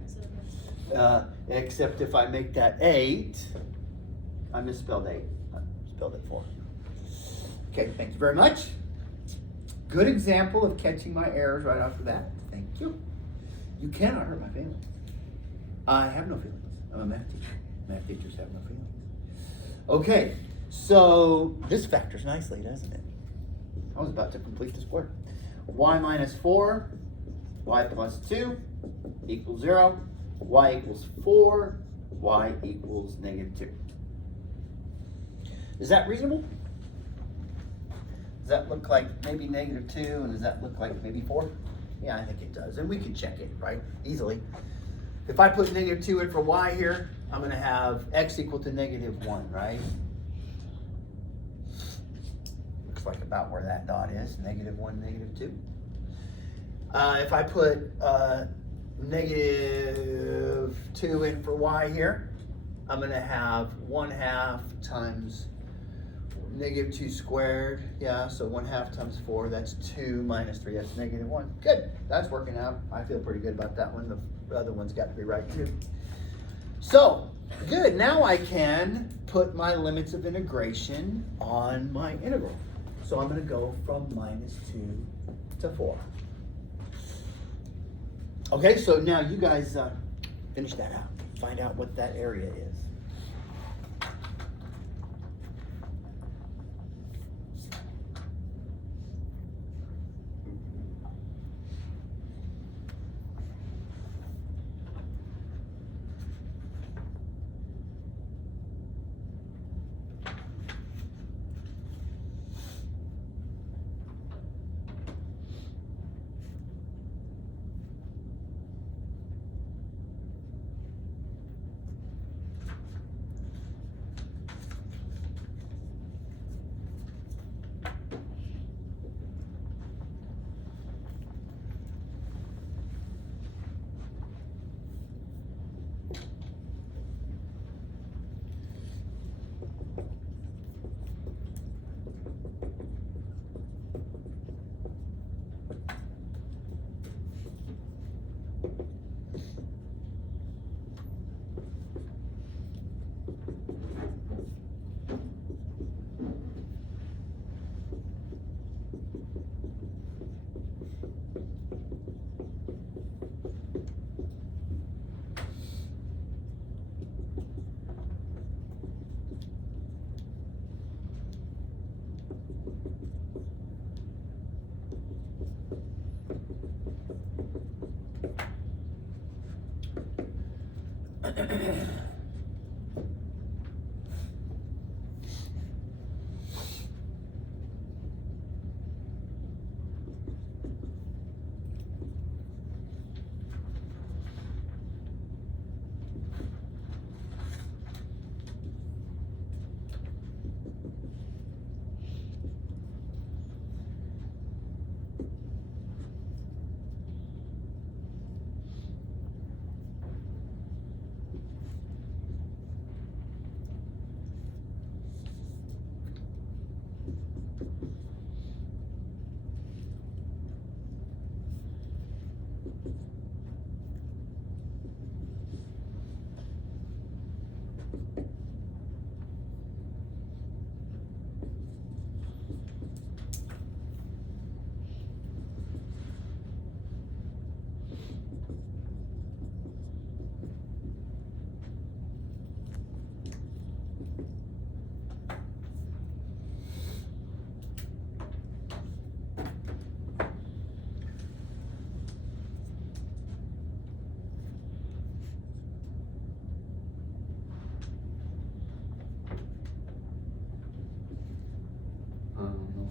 instead of minus 4? Except if I make that 8, I misspelled 8. I spelled it 4. Okay, thank you very much. Good example of catching my errors right off the bat. Thank you. You cannot hurt my feelings. I have no feelings. I'm a math teacher. Math teachers have no feelings. Okay, so this factors nicely, doesn't it? I was about to complete the square. Y minus 4, y plus 2 equals 0. Y equals 4, y equals -2. Is that reasonable? Does that look like maybe -2, and does that look like maybe 4? Yeah, I think it does, and we can check it, right, easily. If I put -2 in for y here, I'm gonna have x equal to -1, right? Looks like about where that dot is, -1, -2. If I put -2 in for y here, I'm gonna have 1/2 times -2 squared. Yeah, so 1/2 times 4, that's 2 minus 3, that's -1. Good, that's working out. I feel pretty good about that one. The other one's got to be right too. So, good, now I can put my limits of integration on my integral. So I'm gonna go from -2 to 4. Okay, so now you guys finish that out. Find out what that area is.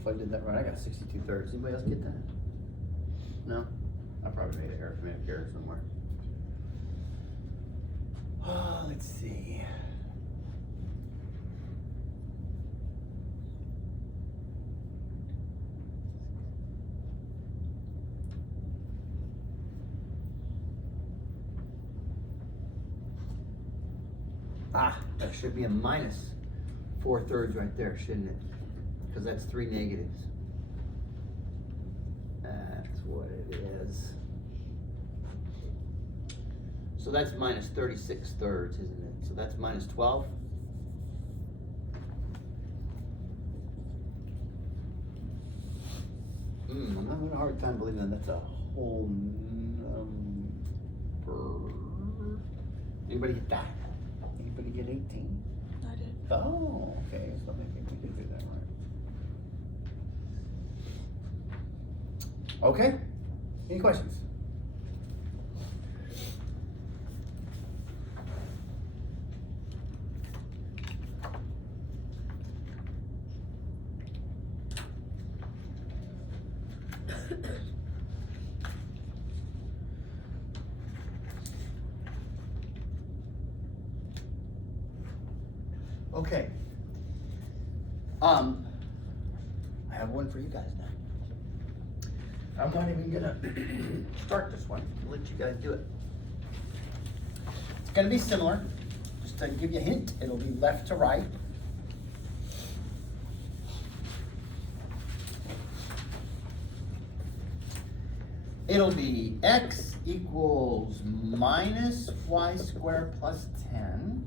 Hopefully I did that right. I got 62 thirds. Anybody else get that? No? I probably made an arithmetic error somewhere. Let's see. That should be a minus 4/3 right there, shouldn't it? Because that's 3 negatives. That's what it is. So that's minus 36 thirds, isn't it? So that's minus 12. I'm having a hard time believing that that's a whole number. Anybody get that? Anybody get 18? I did. Oh, okay, so maybe we did do that right. Okay, any questions? Okay. I have one for you guys now. I'm not even gonna start this one. I'll let you guys do it. It's gonna be similar. Just to give you a hint, it'll be left to right. It'll be x equals minus y squared plus 10.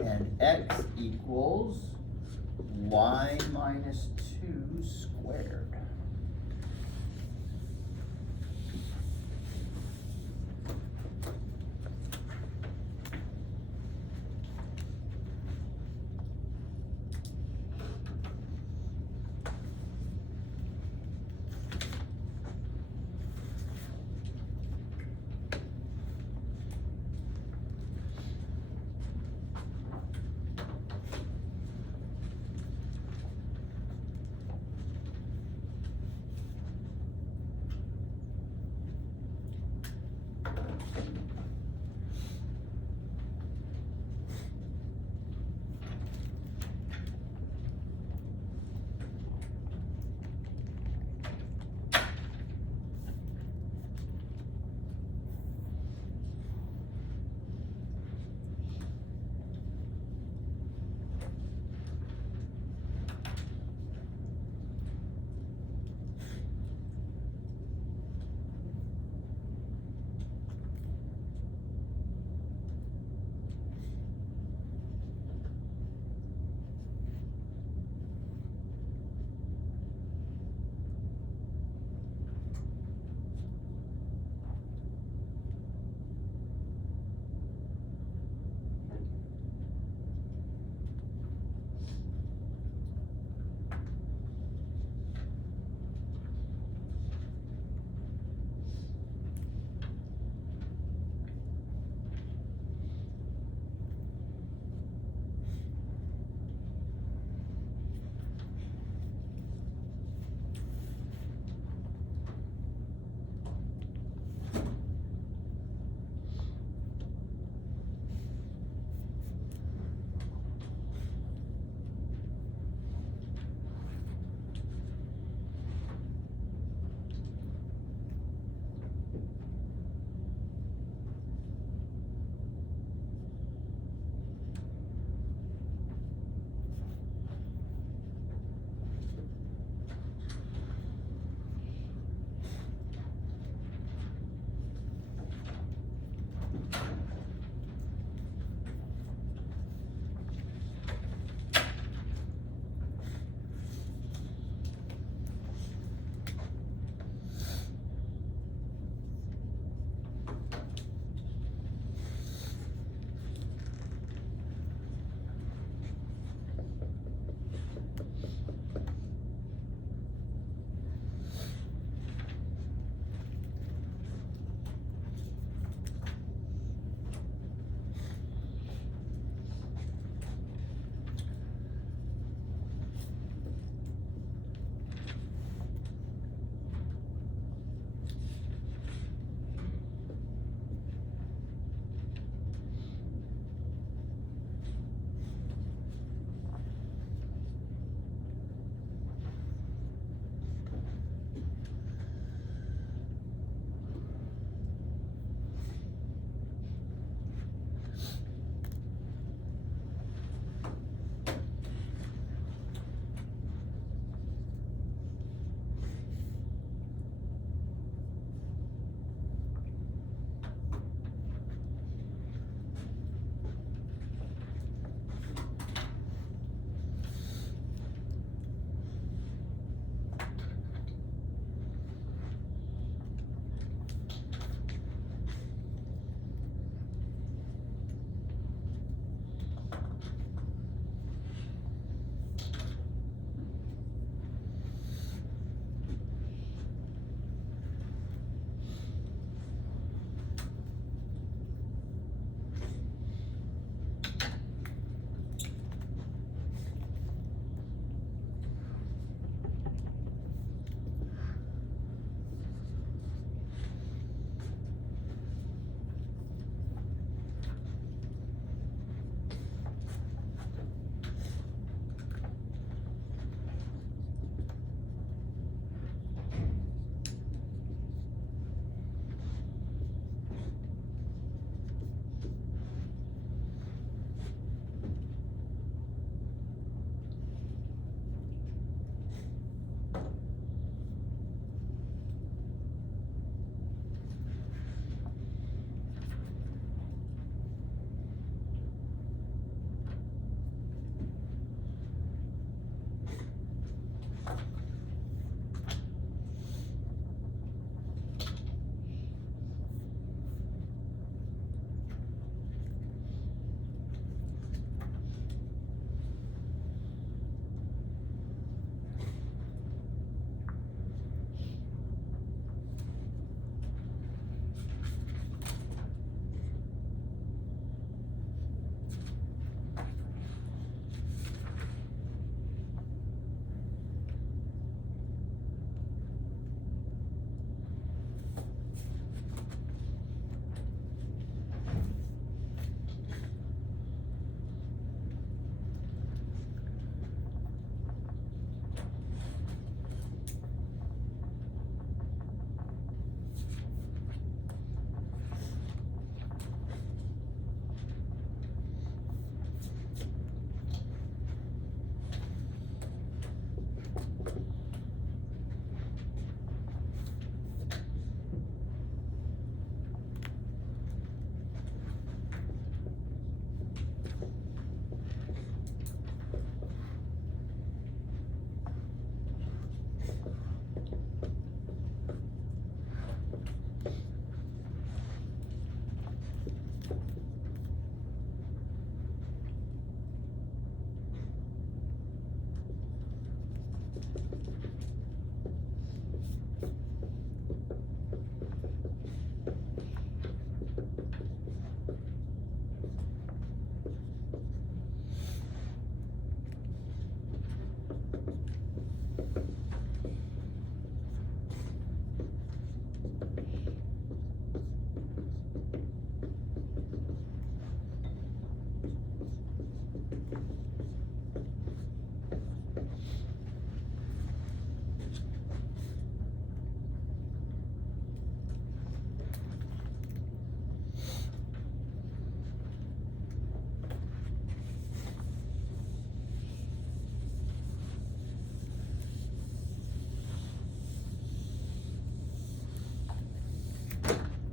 And x equals y minus 2 squared.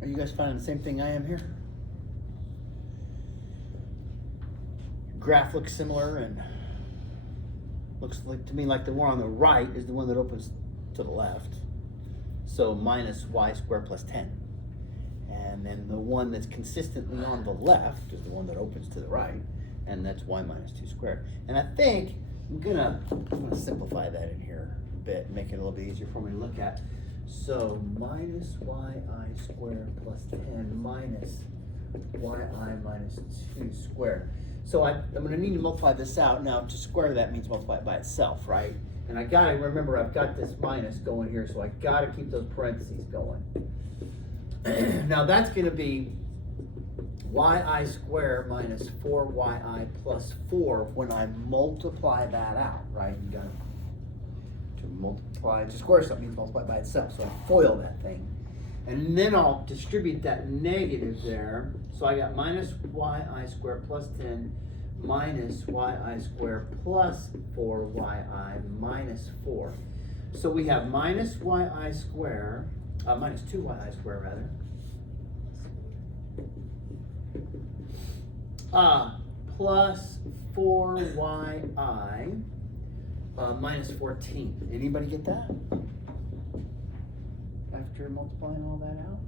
Are you guys finding the same thing I am here? Graph looks similar and looks like to me like the one on the right is the one that opens to the left. So minus y squared plus 10. And then the one that's consistently on the left is the one that opens to the right, and that's y minus 2 squared. And I think I'm gonna simplify that in here a bit, make it a little bit easier for me to look at. So minus yi squared plus 10 minus yi minus 2 squared. So I'm gonna need to multiply this out. Now to square that means multiply it by itself, right? And I gotta remember I've got this minus going here, so I gotta keep those parentheses going. Now that's gonna be yi squared minus 4yi plus 4 when I multiply that out, right? You got to multiply, to square something means multiply by itself, so I FOIL that thing. And then I'll distribute that negative there. So I got minus yi squared plus 10 minus yi squared plus 4yi minus 4. So we have minus yi squared, minus 2yi squared rather. Plus 4yi minus 14. Anybody get that? After multiplying all that out?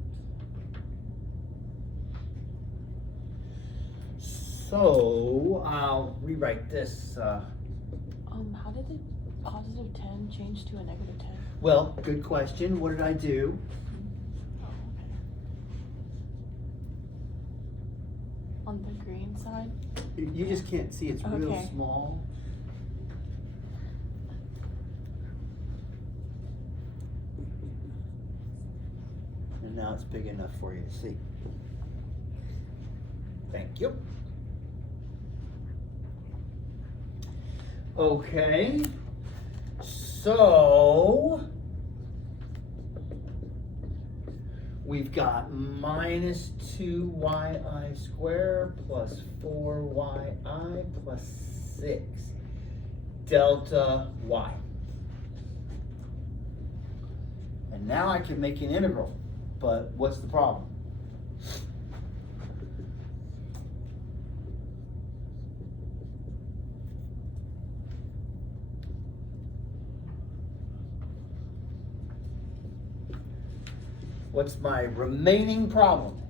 So I'll rewrite this. How did the positive 10 change to a negative 10? Well, good question. What did I do? Oh, okay. On the green side? You just can't see. It's real Okay. small. And now it's big enough for you to see. Thank you. Okay, so we've got minus 2yi squared plus 4yi plus 6 delta y. And now I can make an integral, but what's the problem? What's my remaining problem?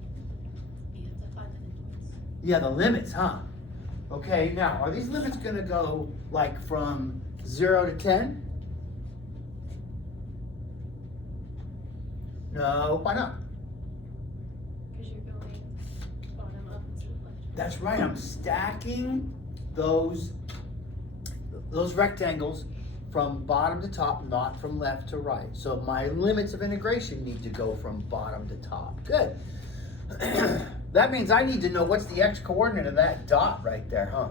You have to find the midpoints. Yeah, the limits, huh? Okay, now, are these limits gonna go like from 0 to 10? No, why not? Because you're going bottom up instead of left. That's right, I'm stacking those rectangles from bottom to top, not from left to right. So my limits of integration need to go from bottom to top. Good. That means I need to know what's the x-coordinate of that dot right there, huh?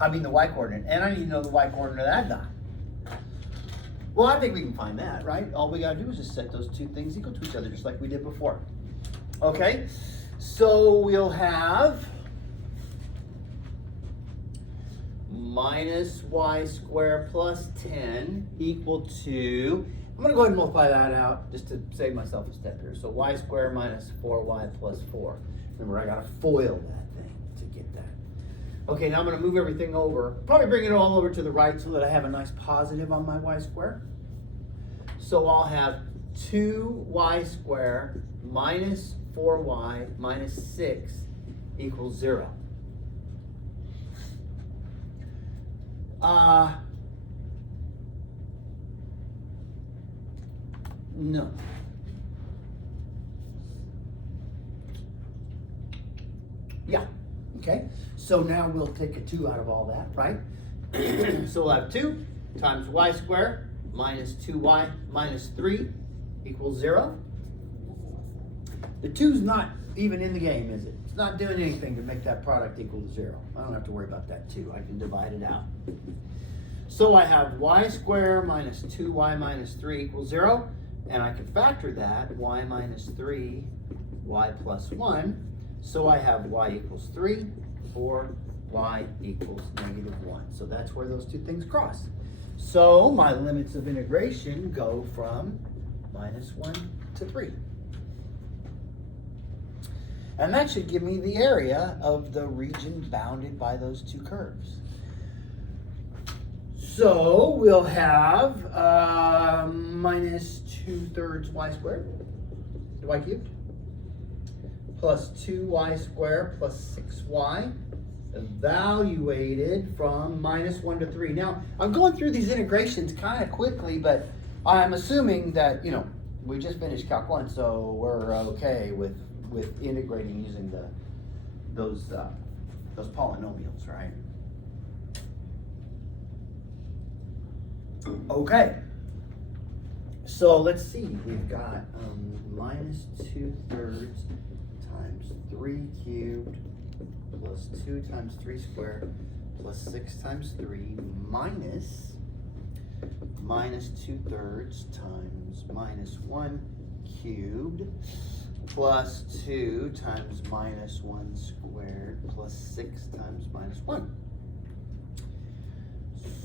I mean the y-coordinate, and I need to know the y-coordinate of that dot. Well, I think we can find that, right? All we gotta do is just set those two things equal to each other, just like we did before. Okay, so we'll have minus y squared plus 10 equal to, I'm gonna go ahead and multiply that out just to save myself a step here. So y squared minus 4y plus 4. Remember, I gotta FOIL that thing to get that. Okay, now I'm gonna move everything over, probably bring it all over to the right so that I have a nice positive on my y squared. So I'll have 2y squared minus 4y minus 6 equals 0. No. Yeah, okay. So now we'll take a 2 out of all that, right? So we'll have 2 times y squared minus 2y minus 3 equals 0. The 2's not even in the game, is it? It's not doing anything to make that product equal to 0. I don't have to worry about that 2. I can divide it out. So I have y squared minus 2y minus 3 equals 0. And I can factor that, y minus 3, y plus 1. So I have y equals 3, or y equals negative 1. So that's where those two things cross. So my limits of integration go from minus 1 to 3. And that should give me the area of the region bounded by those two curves. So we'll have minus 2/3 y squared, y cubed, plus 2y squared plus 6y, evaluated from minus 1 to 3. Now, I'm going through these integrations kind of quickly, but I'm assuming that, we just finished Calc 1, so we're okay with integrating using those polynomials, right? Okay. So let's see, we've got minus 2/3 times 3 cubed plus 2 times 3 squared plus 6 times 3 minus 2/3 times minus 1 cubed plus 2 times minus 1 squared plus 6 times minus 1.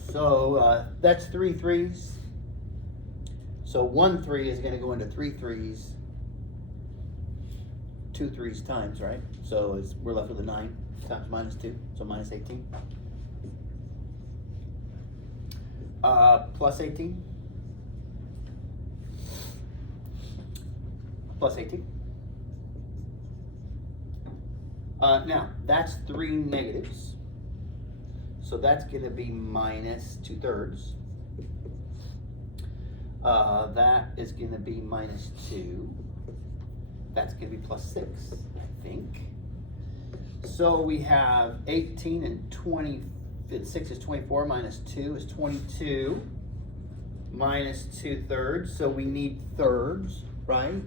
So that's 3 3s. So 1 3 is going to go into 3 3s, 2 3s times, right? So we're left with a 9 times minus 2, so minus 18. Plus 18. Plus 18. Now, that's 3 negatives. So that's going to be minus 2/3. That is going to be minus 2. That's going to be plus 6, I think. So we have 18 and 20. 6 is 24, minus 2 is 22, minus 2/3. So we need thirds, right?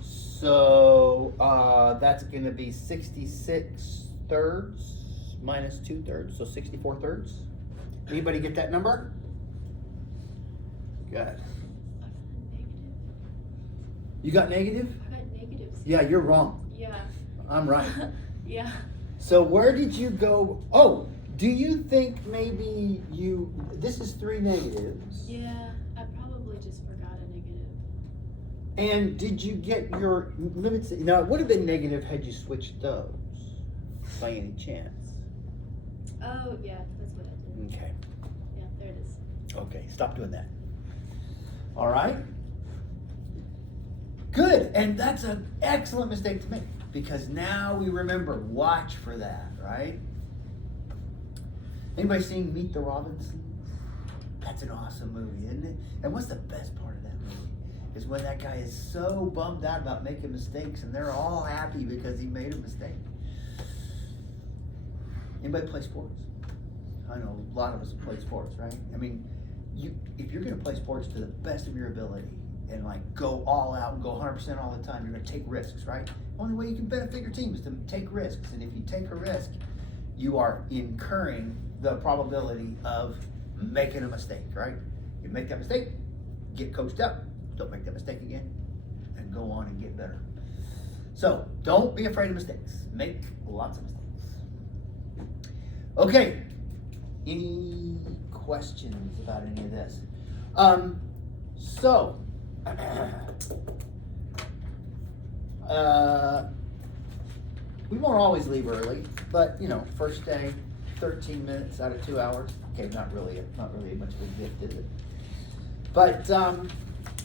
So that's going to be 66 thirds minus 2/3, so 64 thirds. Anybody get that number? Good. You got negative? I got negatives. Yeah, you're wrong. Yeah. I'm right. Yeah. So where did you go? Oh, do you think maybe this is 3 negatives? Yeah, I probably just forgot a negative. And did you get your limits? Now, it would have been negative had you switched those by any chance. Oh, yeah, that's what I did. Okay. Yeah, there it is. Okay, stop doing that. All right. Good, and that's an excellent mistake to make because now we remember, watch for that, right? Anybody seen Meet the Robinsons? That's an awesome movie, isn't it? And what's the best part of that movie? Is when that guy is so bummed out about making mistakes and they're all happy because he made a mistake. Anybody play sports? I know a lot of us play sports, right? I mean, if you're going to play sports to the best of your ability and like go all out and go 100% all the time, you're going to take risks, right? The only way you can benefit your team is to take risks. And if you take a risk, you are incurring the probability of making a mistake, right? You make that mistake, get coached up, don't make that mistake again, and go on and get better. So don't be afraid of mistakes. Make lots of mistakes. Okay, any questions about any of this? We won't always leave early, but first day, 13 minutes out of 2 hours. Okay, not really much of a gift, is it? But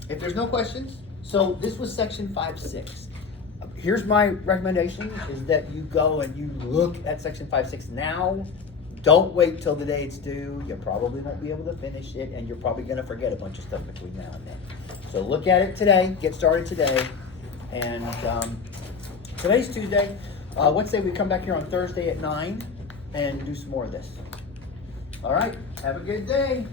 if there's no questions, so this was section 5.6. Here's my recommendation: is that you go and you look at section 5.6 now. Don't wait till the day it's due. You probably won't be able to finish it, and you're probably going to forget a bunch of stuff between now and then. So look at it today. Get started today. And today's Tuesday. Let's say we come back here on Thursday at 9 and do some more of this. All right. Have a good day.